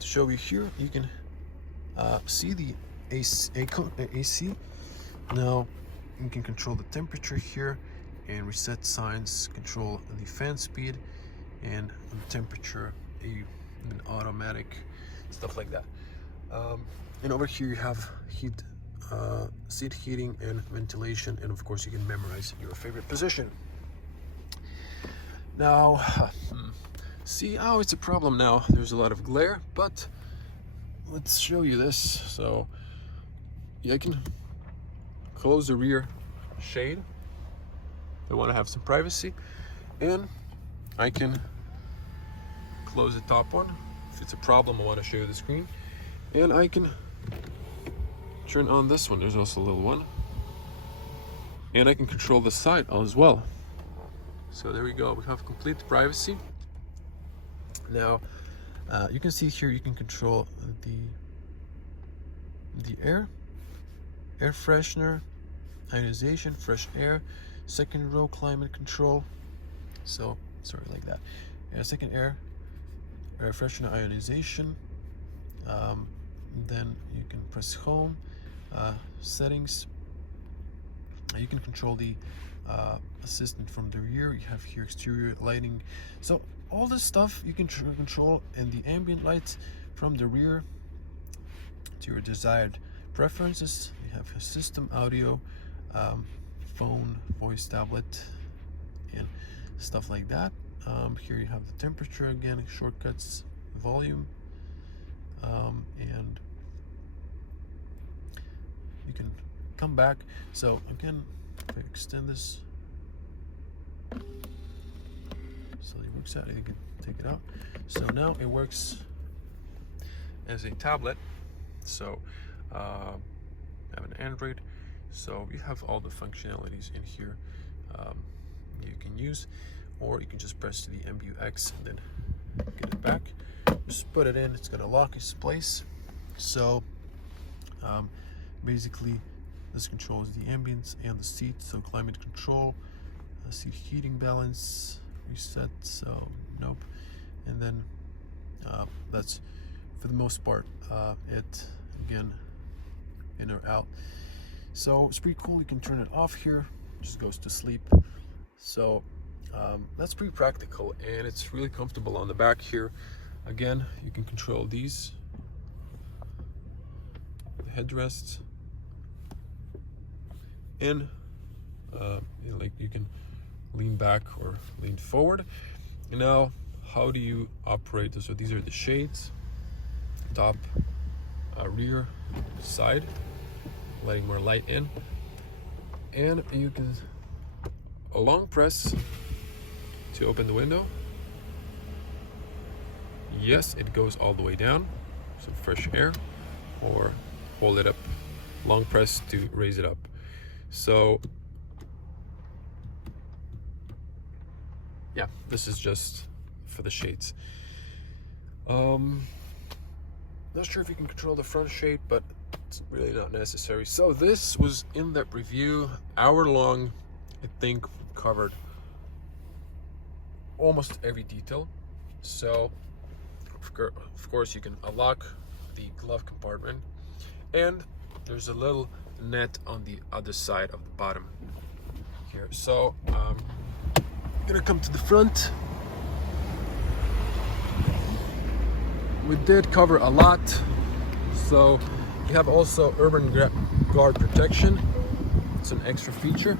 to show you here, you can see the AC. Now you can control the temperature here, and reset signs, control the fan speed and the temperature, and automatic, stuff like that. And over here you have heat, seat heating and ventilation, and of course you can memorize your favorite position. Now See, oh, it's a problem now. There's a lot of glare, but let's show you this. So yeah, I can close the rear shade. I want to have some privacy, and I can close the top one. If it's a problem, I want to show you the screen, and I can turn on this one. There's also a little one, and I can control the side as well. So there we go. We have complete privacy. Now you can see here you can control the air freshener, ionization, fresh air, second row climate control. So sorry, like that. Yeah, second air freshener, ionization. Then you can press home, settings. You can control the assistant from the rear. You have here exterior lighting. So all this stuff you can control, and the ambient lights from the rear to your desired preferences. You have a system audio, phone, voice, tablet, and stuff like that. Here you have the temperature again, shortcuts, volume, and you can come back. So again, if I extend this, so it works out. You can take it out. So now it works as a tablet. So I have an Android. So you have all the functionalities in here you can use, or you can just press the MBUX and then get it back. Just put it in. It's gonna lock its place. So basically, this controls the ambience and the seat. So climate control, seat heating balance, reset. So nope. And then that's for the most part it. Again, in or out. So it's pretty cool. You can turn it off here. Just goes to sleep. So that's pretty practical, and it's really comfortable on the back here. Again, you can control these, the headrests, and like you can lean back or lean forward. And now, how do you operate this? So these are the shades, top, rear, side, letting more light in, and you can a long press to open the window. Yes, it goes all the way down, so fresh air, or hold it up, long press to raise it up. So yeah, this is just for the shades. Not sure if you can control the front shade, but it's really not necessary. So this was in-depth review, hour long. I think covered almost every detail. So of course you can unlock the glove compartment, and there's a little net on the other side of the bottom here. So I'm gonna come to the front. We did cover a lot. So you have also urban guard protection. It's an extra feature.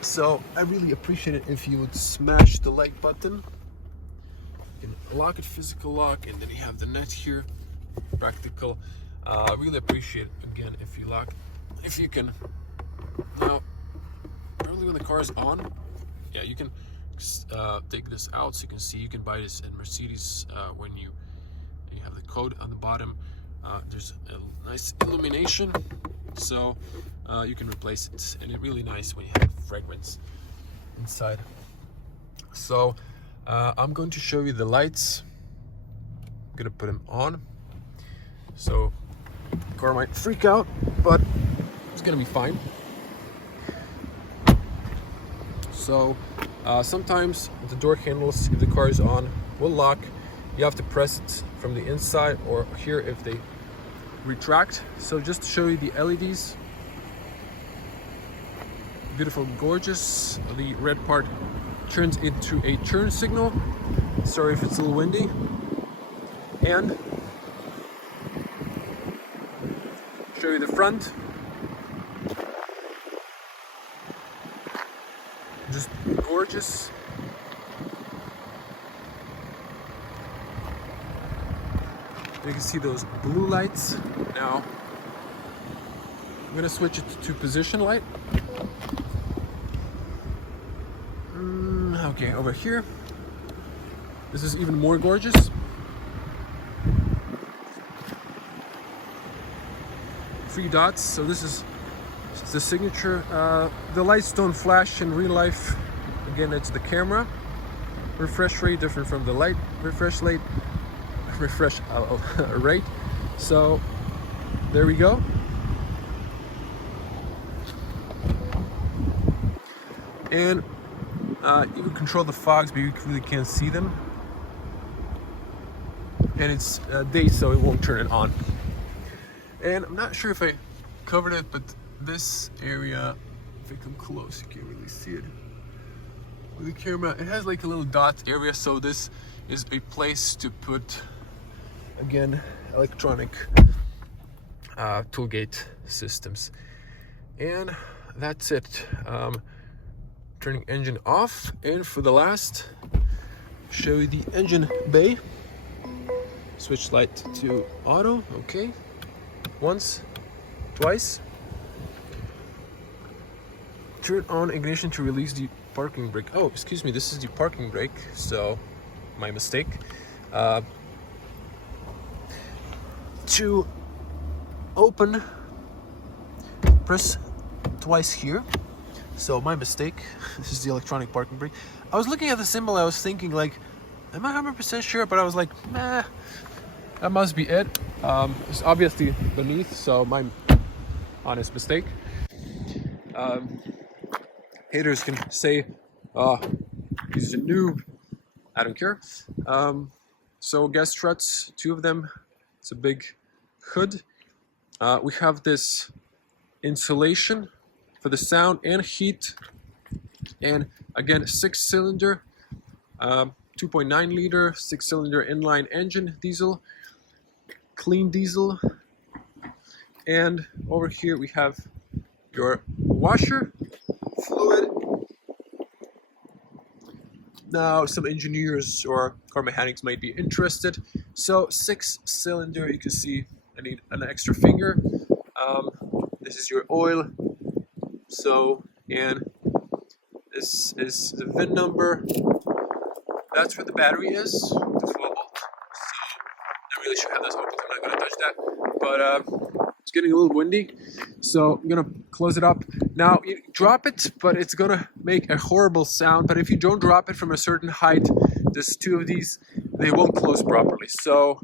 So I really appreciate it if you would smash the like button. You can lock it, physical lock, and then you have the net here, practical. I really appreciate it again if you can. Now, probably when the car is on, yeah, you can take this out so you can see. You can buy this in Mercedes when you have the code on the bottom. There's a nice illumination, so you can replace it, and it's really nice when you have fragrance inside. So I'm going to show you the lights. I'm gonna put them on. So the car might freak out, but it's gonna be fine. So sometimes the door handles, if the car is on, will lock. You have to press it from the inside, or here if they retract. So just to show you the LEDs, beautiful, gorgeous. The red part turns into a turn signal. Sorry if it's a little windy. And show you the front. Just gorgeous. You can see those blue lights. Now, I'm gonna switch it to position light. Okay, over here. This is even more gorgeous. 3 dots, so this is the signature. The lights don't flash in real life. Again, it's the camera. Refresh rate different from the light refresh rate. Rate. So there we go. And you can control the fogs, but you really can't see them. And it's day, so it won't turn it on. And I'm not sure if I covered it, but this area, if I come close, you can't really see it with the camera. It has like a little dot area, so this is a place to put, again, electronic toolgate systems. And that's it. Turning engine off, and for the last, show you the engine bay. Switch light to auto. Okay, once, twice. Turn on ignition to release the parking brake. Oh, excuse me, this is the parking brake, so my mistake. To open, press twice here. So my mistake. This is the electronic parking brake. I was looking at the symbol, I was thinking like, am I 100% sure? But I was like, nah, that must be it. It's obviously beneath, so my honest mistake. Haters can say, these are new. I don't care. So gas struts, 2 of them. It's a big hood. We have this insulation for the sound and heat, and again 6-cylinder, 2.9 liter 6-cylinder inline engine, diesel, clean diesel. And over here we have your washer fluid. Now some engineers or car mechanics might be interested. So 6-cylinder, you can see I need an extra finger. This is your oil. So, and this is the VIN number. That's where the battery is, the 12 volt. So, I really should have this open. I'm not going to touch that. But it's getting a little windy, so I'm going to close it up. Now, you drop it, but it's going to make a horrible sound. But if you don't drop it from a certain height, there's 2 of these, they won't close properly. So,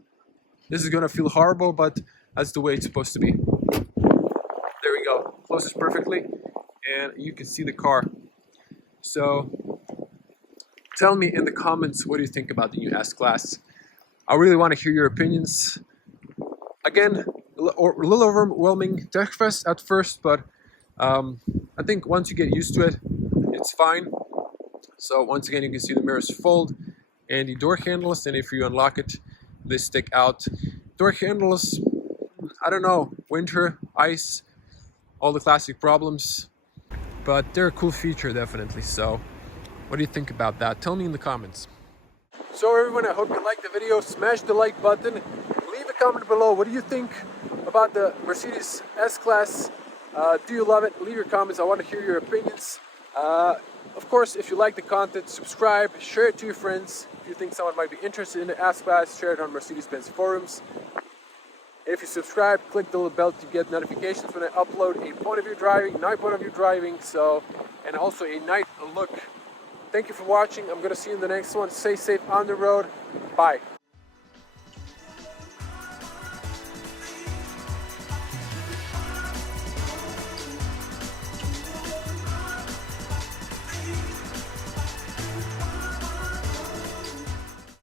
this is going to feel horrible, but that's the way it's supposed to be. There we go. Closes perfectly. And you can see the car. So tell me in the comments, what do you think about the new S-Class? I really want to hear your opinions. Again, a little overwhelming breakfast at first, but I think once you get used to it, it's fine. So once again, you can see the mirrors fold and the door handles, and if you unlock it, they stick out. Door handles, I don't know, winter, ice, all the classic problems. But they're a cool feature, definitely. So what do you think about that? Tell me in the comments. So everyone, I hope you liked the video. Smash the like button. Leave a comment below. What do you think about the Mercedes S-Class? Do you love it? Leave your comments. I want to hear your opinions. Of course, if you like the content, subscribe, share it to your friends. If you think someone might be interested in the S-Class, share it on Mercedes-Benz forums. If you subscribe, click the little bell to get notifications when I upload a point of view driving, night point of view driving, and also a night look. Thank you for watching. I'm going to see you in the next one. Stay safe on the road. Bye.